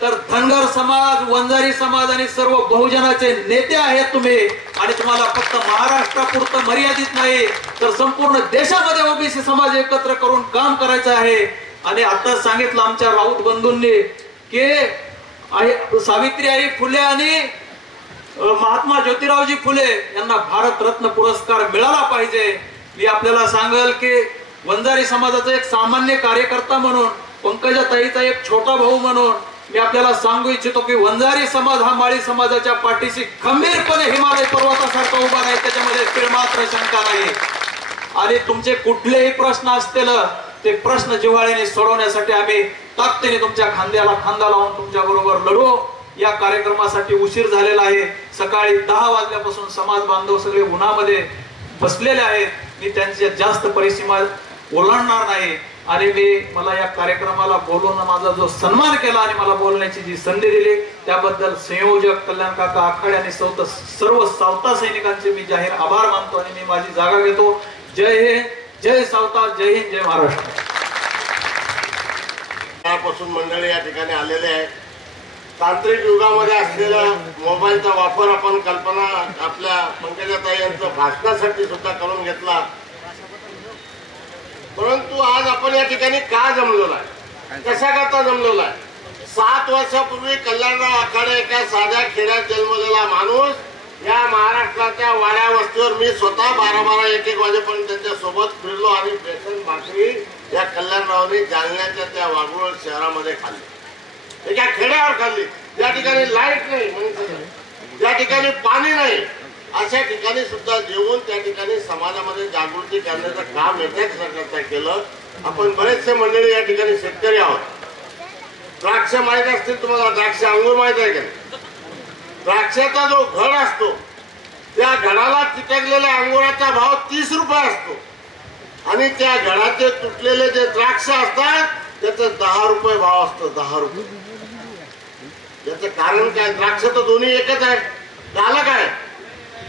तर धनगर समाज, वंजारी समाज आणि सर्व बहुजनाचे नेते आहेत तुम्ही. आणि तुम्हाला फक्त महाराष्ट्रापुरतं मर्यादित नाही तर संपूर्ण देशामध्ये ओबीसी समाज एकत्र करून काम करायचं आहे. आणि आता सांगितलं आमच्या राऊत बंधूंनी की सावित्रीबाई फुले आणि महात्मा ज्योतिरावजी फुले यांना भारतरत्न पुरस्कार मिळाला पाहिजे. मी आपल्याला सांगेल की वंजारी समाजाचा एक सामान्य कार्यकर्ता म्हणून, पंकजाताईचा एक छोटा भाऊ म्हणून मी आपल्याला सांगू इच्छितो की वंजारी समाज हा माळी समाजाच्या पाठीशी खंबीरपणे हिमालय पर्वतासारखा उभा आहे, त्याच्यामध्ये तिळमात्र शंका नाही. आणि तुमचे कुठलेही प्रश्न असतील ते प्रश्न जिव्हाळ्याने सोडवण्यासाठी आम्ही ताकदीने तुमच्या खांद्याला खांदा लावून तुमच्या बरोबर लढू. या कार्यक्रमासाठी उशीर झालेला आहे. सकाळी 10 वाजल्यापासून समाज बांधव सगळे उन्हामध्ये बसलेले आहेत. मी त्यांच्या जास्त परिसीमा ओलांडणार नाही. आणि मला या कार्यक्रमाला बोलवून माझा जो सन्मान केला आणि मला बोलण्याची जी संधी दिली त्याबद्दल संयोजक कल्याण काका आखाडे आणि सर्व सावता सैनिकांचे मी जाहीर आभार मानतो आणि मी माझी जागा घेतो. जय हिंद, जय सावता, जय हिंद, जय महाराष्ट्र. पासून मंडळी या ठिकाणी आलेले आहेत. तांत्रिक युगामध्ये असलेला मोबाईलचा वापर आपण कल्पना आपल्या पंकजाताई यांच्या भाषणासाठी सुद्धा करून घेतला. परंतु आज आपण या ठिकाणी का जमलेलो आहे, कशा करता जमलेलो आहे? 7 वर्षापूर्वी कल्याणराव आखाडे एका साध्या खेड्यात जन्मलेला माणूस या महाराष्ट्राच्या वाड्या वस्तीवर मी स्वतः 12-12, 1-1 वाजेपर्यंत त्यांच्या सोबत फिरलो आणि बेसन भाकरी या कल्याणरावांनी जालन्याच्या त्या वाघोळ शहरामध्ये खाल्ली, एका खेड्यावर खाल्ली. ज्या ठिकाणी लाईट नाही, ज्या ठिकाणी पाणी नाही, अशा ठिकाणी सुद्धा जेवून त्या ठिकाणी समाजामध्ये जागृती करण्याचं काम येत्या सरकारचं केलं. आपण बरेचसे मंडळी या ठिकाणी शेतकरी आहोत. द्राक्ष माहित असतील तुम्हाला, द्राक्ष अंगूर माहित आहे का? द्राक्षाचा जो घड असतो त्या घडाला चिटकलेल्या अंगुराचा भाव 30 रुपये असतो आणि त्या घडाचे तुटलेले जे द्राक्ष असतात त्याचा 10 रुपये भाव असतो. 10 रुपये. याचं कारण काय? द्राक्ष तर दोन्ही एकच आहे, झालं काय?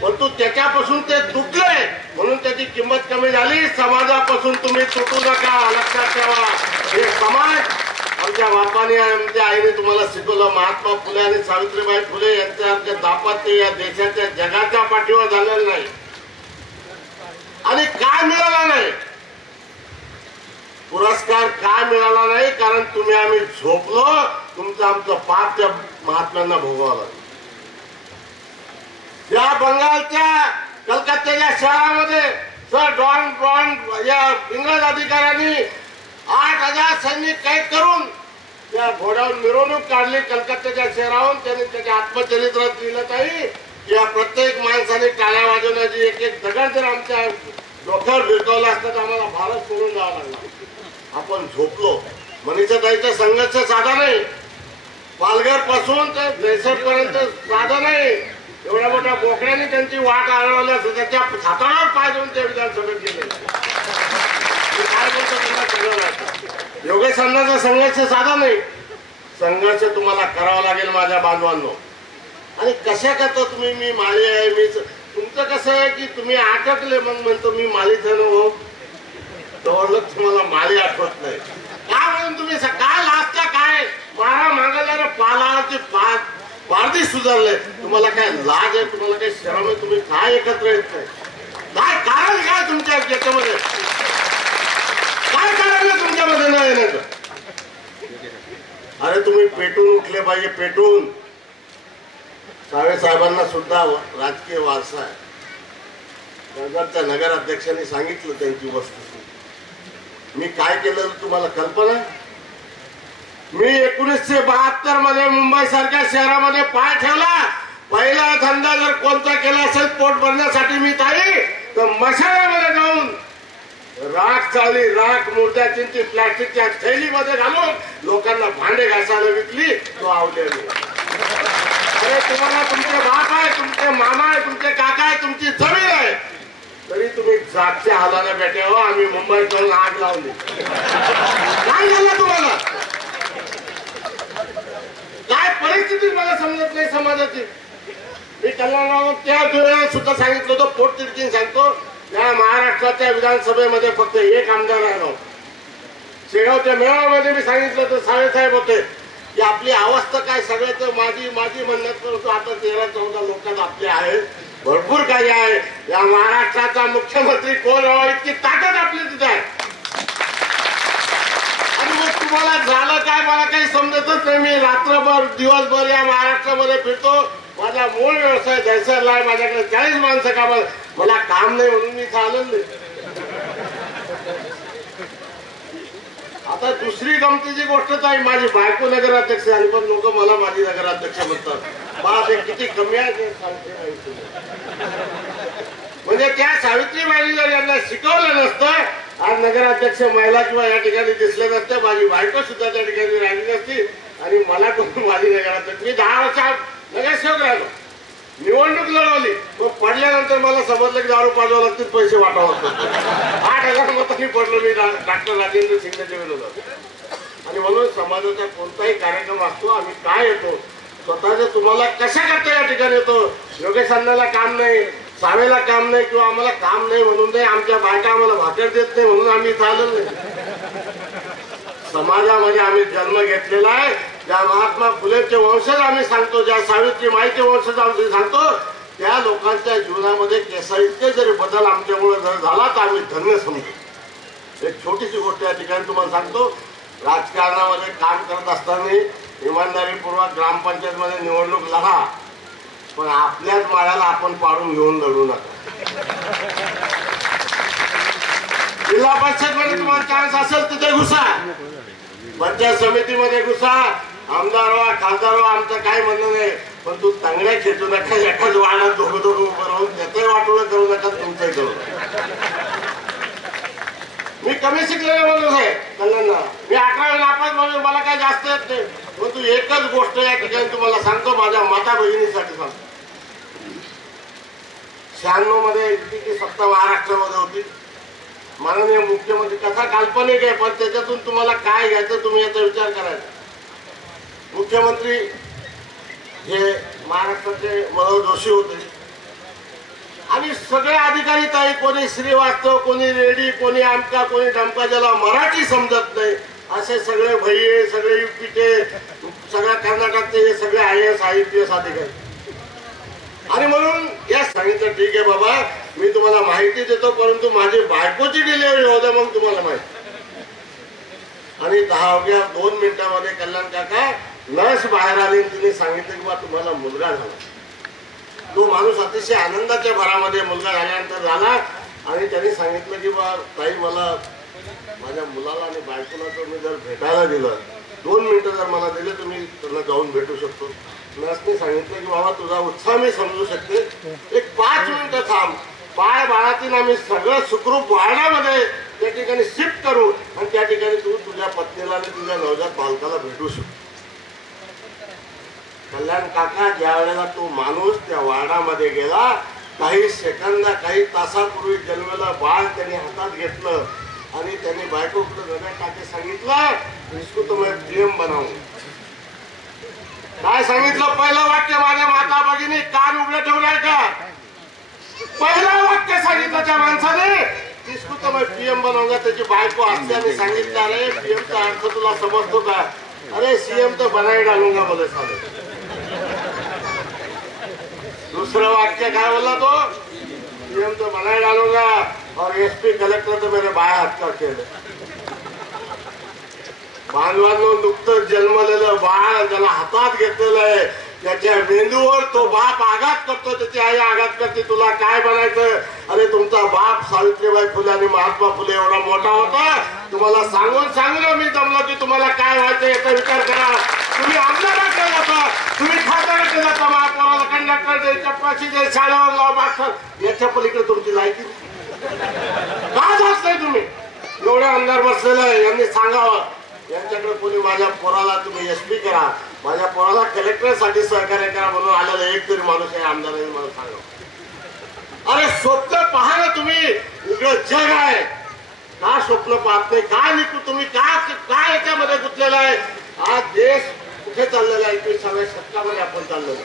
परंतु त्याच्यापासून ते तुटले म्हणून त्याची किंमत कमी झाली. समाजापासून तुम्ही तुटू नका, लक्षात ठेवा. हे समाज आमच्या बापाने आमच्या आईने तुम्हाला शिकवलं. महात्मा फुले आणि सावित्रीबाई फुले यांच्या दाम्पत्य या देशाच्या जगाच्या पाठीवर झालेलं नाही. आणि काय मिळाला नाही? पुरस्कार काय मिळाला नाही? कारण तुम्ही आम्ही झोपलो, तुमचं आमचं पाप त्या महात्म्यांना भोगावं लागलं. या बंगालच्या कलकत्त्याच्या शहरामध्ये सर डॉन या इंग्रज अधिकाऱ्यांनी 8,000 सैनिक कैद करून त्या घोड्यावर मिरवणूक काढली कलकत्त्याच्या शहराहून. त्यांनी त्याच्या आत्मचरित्रात लिहिलं काही या प्रत्येक माणसाने टाळ्या वाजवण्याची एक दगड जर आमच्या डोक्यावर भिरकावला असता तर आम्हाला भारत सोडून जावं लागला. आपण झोपलो. मनीषाताईचा संघर्ष साधा नाही, पालघर पासून तर जैसर पर्यंत साधा नाही. एवढ्या मोठ्या बोकड्याने त्यांची वाट अडवल्या, त्याच्या हातावर पाय देऊन ते विधानसभेत गेले. काय बोलतो? योगेश अण्णांचा संघर्ष साधा नाही. संघर्ष तुम्हाला करावा लागेल माझ्या बांधवांनो. आणि कशा करता तुम्ही मी माळी आहे, मी तुमचं कसं आहे की तुम्ही आटकले मग म्हणतो मी माळीच हो, जवळ तुम्हाला माळी आठवत नाही. काय म्हणून तुम्ही काय लाजता? काय मारा मागायला पालाची पारदी सुधारले. तुम्हाला काय लाज आहे? तुम्हाला काय शरम आहे? तुम्ही काय एकत्र येत नाही? काय कारण काय तुमच्या याच्यामध्ये? काय कारण आहे तुमच्यामध्ये न येण्याचं? अरे तुम्ही पेटून उठले पाहिजे, पेटून. साहेबांना सुद्धा राजकीय वारसा आहे. नगरच्या नगराध्यक्षांनी सांगितलं त्यांची वस्तुस्थिती. मी काय केलं तुम्हाला कल्पना? मी 1972 मध्ये मुंबई सारख्या शहरामध्ये पाय ठेवला. पहिला धंदा जर कोणता केला असेल पोट भरण्यासाठी मी ताई, तर मशाल्यामध्ये जाऊन राख चाळली, राख मुर्द्याची प्लास्टिकच्या थैलीमध्ये घालून लोकांना भांडे घासायला विकली. तो आवलेली. अरे तुम्हाला तुमचे बाप आहे, तुमचे मामा आहे, तुमचे काका आहे, तुमची जमीन आहे, तरी तुम्ही जागच्या हालाने भेटे हो. आम्ही मुंबईत जाऊन आग लावली. काय झालं तुम्हाला? काय परिस्थिती मला समजत नाही समाजाची. मी कल्याणराव त्या वेळेला सुद्धा सांगितलं होतं, पोट तिडकीन सांगतो, या महाराष्ट्राच्या विधानसभेमध्ये फक्त एक आमदार राहिलो. शेगावच्या मेळाव्यामध्ये मी सांगितलं होतं, साहेब होते की आपली अवस्था काय, सगळ्याच माझी म्हणण्यात करतो. आता 13-14 लोकांना आपले आहेत, भरपूर काही आहे. या महाराष्ट्राचा मुख्यमंत्री कोण व्हावा इतकी ताकद आपली तिथे आहे. आणि मग तुम्हाला झालं काय मला काही समजतच नाही. मी रात्रभर दिवसभर या महाराष्ट्रामध्ये फिरतो. माझा मूळ व्यवसाय दहशतला आहे. माझ्याकडे 40 माणसं कामाला. मला काम नाही म्हणून मी चालत नाही. आता दुसरी गमतीची गोष्ट आहे, माझी बायको नगराध्यक्ष झाली पण लोक मला माझी नगराध्यक्ष म्हणतात. बाप हे किती कमी आहे ते सांगते. म्हणजे त्या सावित्रीबाई जर यांना शिकवलं नसतं आज नगराध्यक्ष महिला किंवा या ठिकाणी दिसले नसते. माझी बायको सुद्धा त्या ठिकाणी राहिली नसती आणि मला कोण माझी नगराध्यक्ष. मी 10 वर्ष नगरसेवक राहिलो, निवडणूक लढवली. मग पडल्यानंतर मला समजलं की दारू पाजवा लागतील, पैसे वाटावं लागतात. 8,000 मतांनी पडलो मी डॉक्टर राजेंद्र शिंदेच्या विरोधात. आणि म्हणून समाजाचा कोणताही कार्यक्रम असतो आम्ही काय येतो स्वतःच्या तुम्हाला कशा करता या ठिकाणी येतो. योगेश अण्णाला काम नाही, सावेला काम नाही किंवा आम्हाला काम नाही म्हणून नाही, आमच्या बायका आम्हाला भाकर देत नाही म्हणून आम्ही चालत नाही. समाजामध्ये आम्ही जन्म घेतलेला आहे. ज्या महात्मा फुलेचे वंशज आम्ही सांगतो, ज्या सावित्री माईचे वंशज आम्ही सांगतो, त्या लोकांच्या जीवनामध्ये केसाइतके जरी बदल आमच्यामुळे जर झाला तर आम्ही धन्य समजतो. एक छोटीशी गोष्ट या ठिकाणी तुम्हाला सांगतो. राजकारणामध्ये काम करत असताना इमानदारीपूर्वक ग्रामपंचायतमध्ये निवडणूक लढा, पण आपल्याच माळ्याला आपण पाडून घेऊन लढू नका. जिल्हा परिषद मध्ये तुम्हाला चान्स असेल तिथे घुसा, पंचायत समितीमध्ये घुसा, आमदार व्हा खासदार व्हा, आमचं काय म्हणणं नाही, पण तू चांगल्या खेचू नका. एकाच वाहनात दोघं दोघं उभं राहून त्याचंही वाटोळं करू नका, तुमचंही करू नका. मी कमी शिकलेला माणूस आहे कल्याणला, मी 11वी नापास म्हणून मला काय जास्त येत नाही, पण तू एकच गोष्ट या ठिकाणी तुम्हाला सांगतो, माझ्या माता भगिनीसाठी सांगतो. 96 मध्ये युतीची सत्ता महाराष्ट्रामध्ये होती. माननीय मुख्यमंत्री, कथा काल्पनिक आहे पण त्याच्यातून तुम्हाला काय घ्यायचं तुम्ही याचा विचार करायचा. मुख्यमंत्री हे महाराष्ट्राचे मनोहर जोशी होते आणि सगळे अधिकारी ताई, कोणी श्रीवास्तव, कोणी रेड्डी, कोणी आमका, कोणी ढमका, ज्याला मराठी समजत नाही असे सगळे भैये, सगळे युपीचे, सगळ्या कर्नाटकचे हे सगळे IAS IPS अधिकारी. आणि म्हणून या सांगितलं ठीक आहे बाबा, मी तुम्हाला माहिती देतो, परंतु माझी बायकोची डिलिव्हरी होऊ द्या, मग तुम्हाला माहिती. आणि 2 मिनिटामध्ये कल्याण काका नर्स बाहेर आली, तिने सांगितलं की बा तुम्हाला मुलगा झाला. तो माणूस अतिशय आनंदाच्या भरामध्ये मुलगा झाल्यानंतर झाला आणि त्यांनी सांगितलं की बा ताई, मला माझ्या मुलाला आणि बायकोला जर मी भेटायला दिलं, 2 मिनिटं जर मला दिले तर मी त्यांना जाऊन भेटू शकतो. नर्सने सांगितलं की बाबा तुझा उत्साह मी समजू शकते, एक 5 मिनिटं थांब, पाय बाळातील आम्ही सगळं सुखरूप वाहण्यामध्ये त्या ठिकाणी शिफ्ट करू आणि त्या ठिकाणी तू तुझ्या पत्नीला आणि तुझ्या नवजात बालकाला भेटू शकतो. कल्याण काका ज्या वेळेला तो माणूस त्या वार्डामध्ये गेला, काही काही तासापूर्वी जन्मलेलं बाळ त्यांनी हातात घेतलं आणि त्यांनी बायकोकडे नजर टाके सांगितलं, इसको तो मैं PM बनाऊ. काय सांगितलं पहिलं वाक्य? माझ्या माता भगिनी कान उघडे ठेवलाय का? पहिलं वाक्य सांगितलं त्या माणसाने, इसको तो मैं PM बनवूंगा. त्याची बायको असल्याने सांगितलं, अरे PM चा अर्थ तुला समजतो का? अरे CM तो बनाई डालूंगा बोले साले. दूसरा वाक्य काय बोला तो? CM तो बनाई डालूंगा और SP कलेक्टर तो मेरे बाय हात का केलं. बांधवांनो, नुकतं जन्मलेलं बाळ ज्याला हातात घेतलेलं आहे, त्याच्या मेंदूवर तो बाप आघात करतो, त्याची आई आघात करते, तुला काय बनायचं? अरे तुमचा बाप सावित्रीबाई फुले आणि महात्मा फुले एवढा मोठा होता, तुम्हाला सांगून सांगलं मी दमलो की तुम्हाला काय व्हायचं याचा विचार करा. तुम्ही आमदाराकडे जाता, तुम्ही खासदाराकडे जाता, महापौराला कंडक्टर दे, चपराशी दे, शाळेवर लाव मास्तर, याच्या पलीकडे तुमची लायकी का जात नाही? तुम्ही एवढे आमदार बसलेलं आहे, यांनी सांगावं यांच्याकडे कोणी माझ्या पोराला तुम्ही SP करा, माझ्या पोराला कलेक्टरसाठी सहकार्य करा म्हणून आलेला एक तरी माणूस आहे आमदारांनी मला सांगा. अरे स्वप्न पहा ना तुम्ही, उघड जग आहे, का स्वप्न पाहत नाही? काय निघतो तुम्ही? काय याच्यामध्ये गुंतलेला आहे? आज देश कुठे चाललेला आहे? 21व्या शतकामध्ये आपण चाललेलो.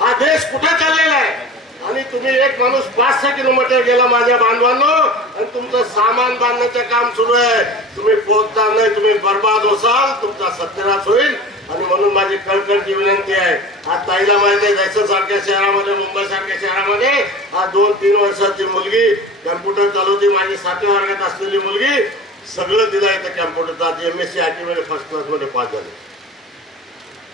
हा देश कुठे चाललेला आहे? आणि तुम्ही एक माणूस 500 किलोमीटर गेला माझ्या बांधवांनो, आणि तुमचं सामान बांधण्याचं काम सुरू आहे. तुम्ही पोहोचणार नाही, तुम्ही बर्बाद होसाल, तुमचा सत्यानाश होईल. आणि म्हणून माझी कळकळची विनंती आहे, आज ताईला माहिती आहे जैसर सारख्या शहरामध्ये, मुंबई सारख्या शहरामध्ये आज 2-3 वर्षाची मुलगी कम्प्युटर चालवती, माझी 7व्या वर्गात असलेली मुलगी, सगळं दिलं येतं कम्प्युटरचा. MSc IT मध्ये फर्स्ट क्लासमध्ये पास झाले.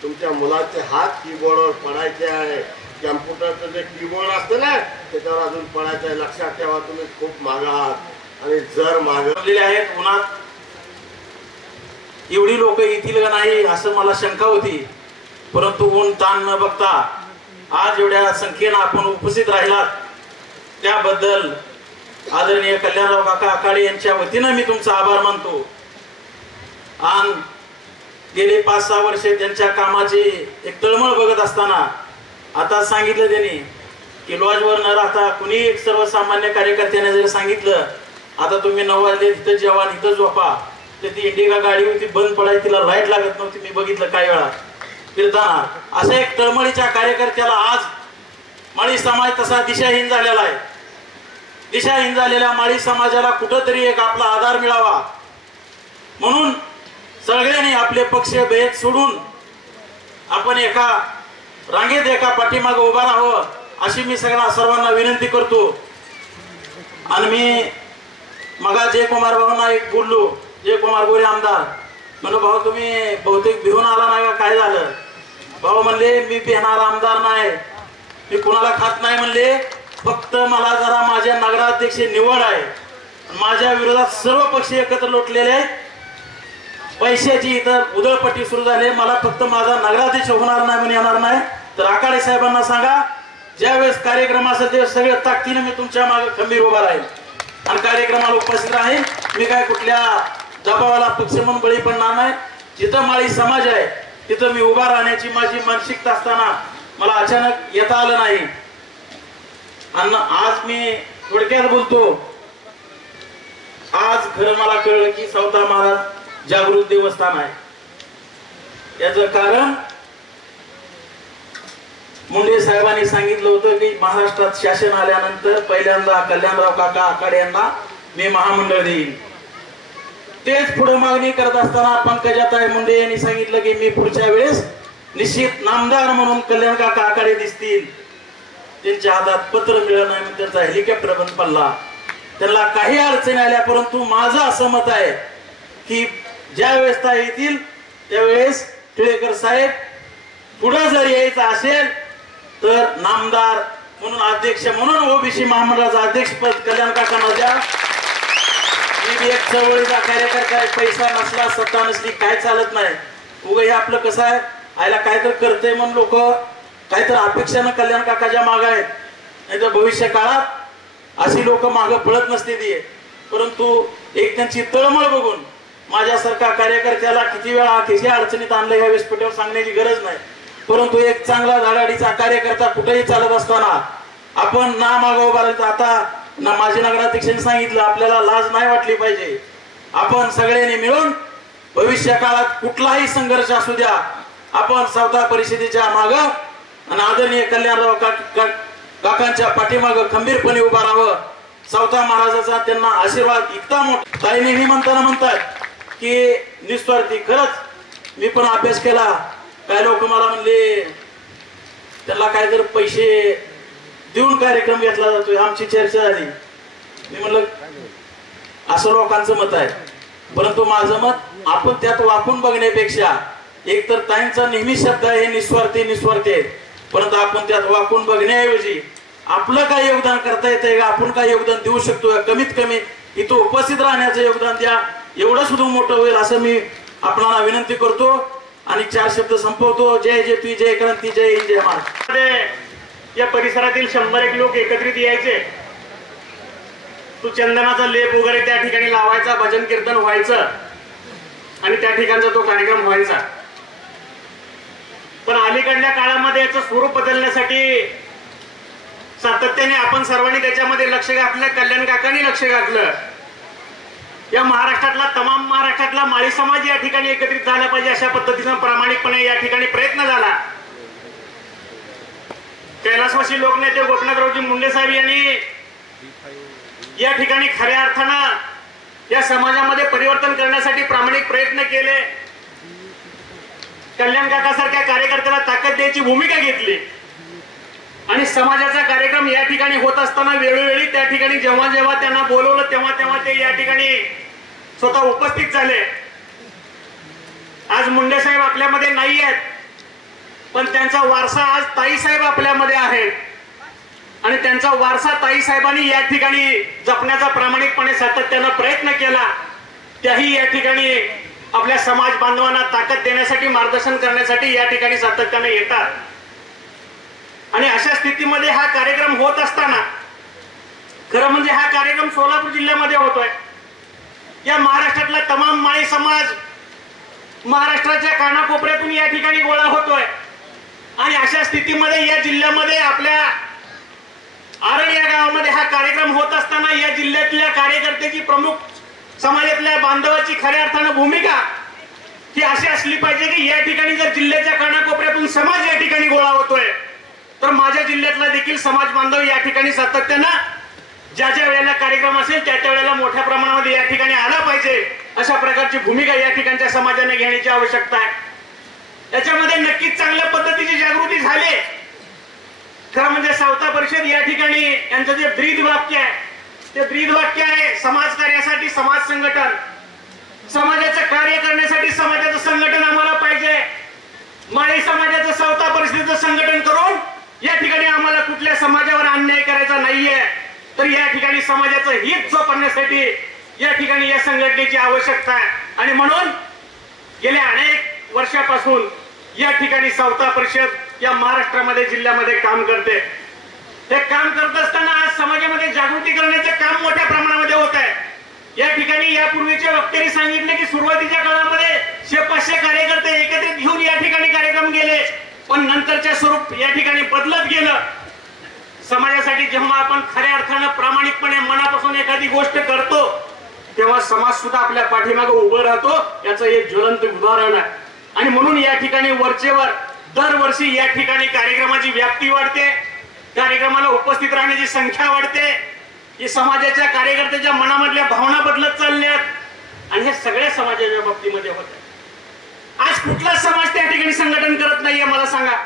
तुमच्या मुलाचे हात कीबोर्डवर पडायचे आहे. कम्प्युटरचं जे कीबोर्ड असतं ना, त्याच्यावर अजून पडायचं आहे. लक्षात ठेवा, तुम्ही खूप मागे आहात आणि जर मागवलेले आहेत उन्हात एवढी लोक येतील का नाही असं मला शंका होती, परंतु ऊन ताण न बघता आज एवढ्या संख्येनं आपण उपस्थित राहिलात त्याबद्दल आदरणीय कल्याणराव काका आखाडे यांच्या वतीनं मी तुमचा आभार मानतो. आणि गेले 5-6 वर्षे त्यांच्या कामाची एक तळमळ बघत असताना आता सांगितलं त्यांनी की लॉजवर न राहता कुणी एक सर्वसामान्य कार्यकर्त्याने जर सांगितलं आता तुम्ही 9 वाजले तिथं जेवा इथं झोपा, तर ती इंडिका गाडी होती बंद पडायची, तिला लाईट लागत नव्हती. मी बघितलं काही वेळा फिरताना. अशा एक तळमळीच्या कार्यकर्त्याला आज माळी समाज तसा दिशाहीन झालेला आहे. दिशाहीन झालेल्या माळी समाजाला कुठंतरी एक आपला आधार मिळावा म्हणून सगळ्यांनी आपले पक्ष भेद सोडून आपण एका रांगेत एका पाठीमागे उभा राहावं अशी मी सर्वांना विनंती करतो. आणि मी मगा जयकुमार भाऊंना एक बोललो, जयकुमार गोरे आमदार, म्हणलो भाऊ तुम्ही बहुतेक भिवून आला नाही का, काय झालं? भाऊ म्हणले मी भिणार आमदार नाही, मी कुणाला खात नाही म्हणले, फक्त मला जरा माझ्या नगराध्यक्ष निवड आहे. माझ्या विरोधात सर्व पक्ष एकत्र लोटलेले आहेत, पैशाची इतर उधळपट्टी सुरू झाली, मला फक्त माझा नगराध्यक्ष होणार नाही म्हणून येणार नाही. तर आकाडे साहेबांना सांगा ज्यावेळेस कार्यक्रम असेल ते सगळ्या ताकदीने मी तुमच्या मागे खंबीर उभा राहील आणि कार्यक्रमाला उपस्थित राहील. मी काय कुठल्या दबावाला पक्ष म्हणून बळी पडणार नाही. जिथं माळी समाज आहे तिथं मी उभा राहण्याची माझी मानसिकता असताना मला अचानक येता आलं नाही. आणि आज मी थोडक्यात बोलतो, आज खरं मला कळलं की सावता महाराज जागृत देवस्थान आहे. याचं कारण मुंडे साहेबांनी सांगितलं होतं की महाराष्ट्रात शासन आल्यानंतर पहिल्यांदा कल्याणराव काका आखाडे यांना मी महामंडळ देईन. तेच पुढे मागणी करत असताना पंकजाताई मुंडे यांनी सांगितलं की मी पुढच्या वेळेस निश्चित नामदार म्हणून कल्याण काका आखाडे दिसतील. त्यांच्या हातात पत्र मिळालं नाही, त्यांचा हेलिकॉप्टर बंद पडला, त्यांना काही अडचणी आल्या. परंतु माझं असं मत आहे की ज्या वेळेस येतील त्यावेळेस टिळेकर साहेब पुढे जर यायचं असेल तर नामदार म्हणून अध्यक्ष म्हणून ओबीसी महामंडळाचं अध्यक्षपद कल्याण काकांना द्या. मी एक चळवळीचा कार्यकर्ता आहे, पैसा नसला सत्ता नसली काय चालत नाही. उगा हे आपलं कसं आहे, आयला काय तर करते म्हणून लोक काहीतरी अपेक्षानं कल्याण काकाच्या माग आहेत. नाही तर भविष्य काळात अशी लोक मागं पळत नसते ती. परंतु एक त्यांची तळमळ बघून माझ्यासारखा कार्यकर्त्याला किती वेळा किती अडचणीत आणलं या व्यासपीठावर सांगण्याची गरज नाही. परंतु एक चांगला धडाडीचा कार्यकर्ता कुठेही चालत असताना आपण ना मागं उभा राहायचं. आता ना माझे नगराध्यक्षांनी सांगितलं आपल्याला लाज नाही वाटली पाहिजे. आपण सगळ्यांनी मिळून भविष्य काळात कुठलाही संघर्ष असू द्या आपण सावता परिषदेच्या माग आणि आदरणीय कल्याणराव काकांच्या पाठीमागं खंबीरपणे उभा राहावं. सावता महाराजाचा त्यांना आशीर्वाद इतका मोठा. ताई नेहमी म्हणतात की निस्वार्थी. खरंच मी पण अभ्यास केला. काय लोक मला म्हणले त्याला काहीतरी पैसे देऊन कार्यक्रम घेतला जातोय, आमची चर्चा झाली. मी म्हणलं असं लोकांचं मत आहे. परंतु माझं मत आपण त्यात वाकून बघण्यापेक्षा एकतर ताईंचा नेहमी शब्द आहे निस्वार्थी निस्वार्थी आहे, परंतु आपण त्यात वाकून बघण्याऐवजी आपलं काय योगदान करता येतंय का, आपण काय योगदान देऊ शकतो, कमीत कमी इथं उपस्थित राहण्याचं योगदान द्या, एवढं सुद्धा मोठं होईल असं मी आपणाला विनंती करतो. आणि 4 शब्द संपवतो. जय जय जय क्रांती, जय हिंद, जय महाराष्ट्र. या परिसरातील 100 लोक एकत्रित यायचे. तू चंदनाचा लेप वगैरे त्या ठिकाणी लावायचा, भजन कीर्तन व्हायचं आणि त्या ठिकाणचा तो कार्यक्रम व्हायचा. पण अलीकडल्या काळामध्ये याचं स्वरूप बदलण्यासाठी सातत्याने आपण सर्वांनी त्याच्यामध्ये लक्ष घातलं. कल्याण काकांनी लक्ष घातलं. या महाराष्ट्रातला माळी समाज या ठिकाणी एकत्रित झाला पाहिजे अशा पद्धतीनं प्रामाणिकपणे या ठिकाणी प्रयत्न झाला. कैलासवासी लोकनेते गोपीनाथरावजी मुंडे साहेब यांनी या ठिकाणी खऱ्या अर्थानं या समाजामध्ये परिवर्तन करण्यासाठी प्रामाणिक प्रयत्न केले. कल्याण काकासारख्या कार्यकर्त्याला ताकद द्यायची भूमिका घेतली आणि समाजाचा कार्यक्रम या ठिकाणी होत असताना वेळोवेळी त्या ठिकाणी जेव्हा जेव्हा त्यांना बोलवलं तेव्हा ते या ठिकाणी स्वतः उपस्थित झाले. आज मुंडे साहेब आपल्यामध्ये नाही आहेत, पण त्यांचा वारसा आज ताई साहेब आपल्यामध्ये आहेत आणि त्यांचा वारसा ताई साहेबांनी या ठिकाणी जपण्याचा प्रामाणिकपणे सातत्यानं प्रयत्न केला. त्याही या ठिकाणी आपल्या समाज बांधवांना ताकद देण्यासाठी, मार्गदर्शन करण्यासाठी या ठिकाणी सातत्याने येतात. आणि अशा स्थितीमध्ये हा कार्यक्रम होत असताना खरं म्हणजे हा कार्यक्रम सोलापूर जिल्ह्यामध्ये होतोय. या महाराष्ट्रातला तमाम माळी समाज महाराष्ट्राच्या कानाकोपऱ्यातून या ठिकाणी गोळा होतोय आणि अशा स्थितीमध्ये या जिल्ह्यामध्ये आपल्या आरळ या गावामध्ये हा कार्यक्रम होत असताना या जिल्ह्यातल्या कार्यकर्त्याची, प्रमुख समाजातल्या बांधवाची खऱ्या अर्थानं भूमिका ही अशी असली पाहिजे की या ठिकाणी जर जिल्ह्याच्या कानाकोपऱ्यातून समाज या ठिकाणी गोळा होतोय तर माझ्या जिल्ह्यातला देखील समाज बांधव या ठिकाणी सातत्यानं ज्या ज्या वेळेला कार्यक्रम असेल त्या त्या वेळेला मोठ्या प्रमाणामध्ये या ठिकाणी आला पाहिजे अशा प्रकारची भूमिका या ठिकाणच्या समाजाने घेण्याची आवश्यकता आहे। याच्यामध्ये नक्कीच चांगल्या पद्धतीची जागृती झाली। खरं म्हणजे सावता परिषद या ठिकाणी यांचं जे ब्रीद वाक्य आहे ते ब्रीद वाक्य आहे, समाज कार्यासाठी समाज संघटन, समाजाचं कार्य करण्यासाठी समाजाचं संघटन आम्हाला पाहिजे। माळी समाजाचं सावता परिषदेचं संघटन करून या ठिकाणी आम्हाला कुठल्या समाजावर अन्याय करायचा नाहीये, तर या ठिकाणी समाजाचं हित जोपासण्यासाठी या ठिकाणी या संघटनेची आवश्यकता आहे। आणि म्हणून गेल्या अनेक वर्षापासून या ठिकाणी सावता परिषद या महाराष्ट्रामध्ये जिल्ह्यामध्ये काम करते। हे काम करत असताना आज समाजामध्ये जागृती करण्याचं काम मोठ्या प्रमाणामध्ये होत आहे। या ठिकाणी यापूर्वीच्या वक्त्यांनी सांगितले की सुरुवातीच्या काळामध्ये 500 कार्यकर्ते एकत्रित घेऊन या ठिकाणी कार्यक्रम गेले, पण नंतरच्या स्वरूप या ठिकाणी बदलत गेलं। समाजासाठी जेव्हा आपण खऱ्या अर्थानं प्रामाणिकपणे मनापासून एखादी गोष्ट करतो तेव्हा समाज सुद्धा आपल्या पाठीमागे उभं राहतो, याचं एक ज्वलंत उदाहरण आहे। आणि म्हणून या ठिकाणी वरचेवर दरवर्षी या ठिकाणी कार्यक्रमाची व्याप्ती वाढते, कार्यक्रमाला उपस्थित राहण्याची संख्या वाढते, की समाजाच्या कार्यकर्त्याच्या मनामधल्या भावना बदलत चालल्यात आणि हे सगळ्या समाजाच्या बाबतीमध्ये होत आहे। आज कुठला समाज त्या ठिकाणी संघटन करत नाहीये मला सांगा।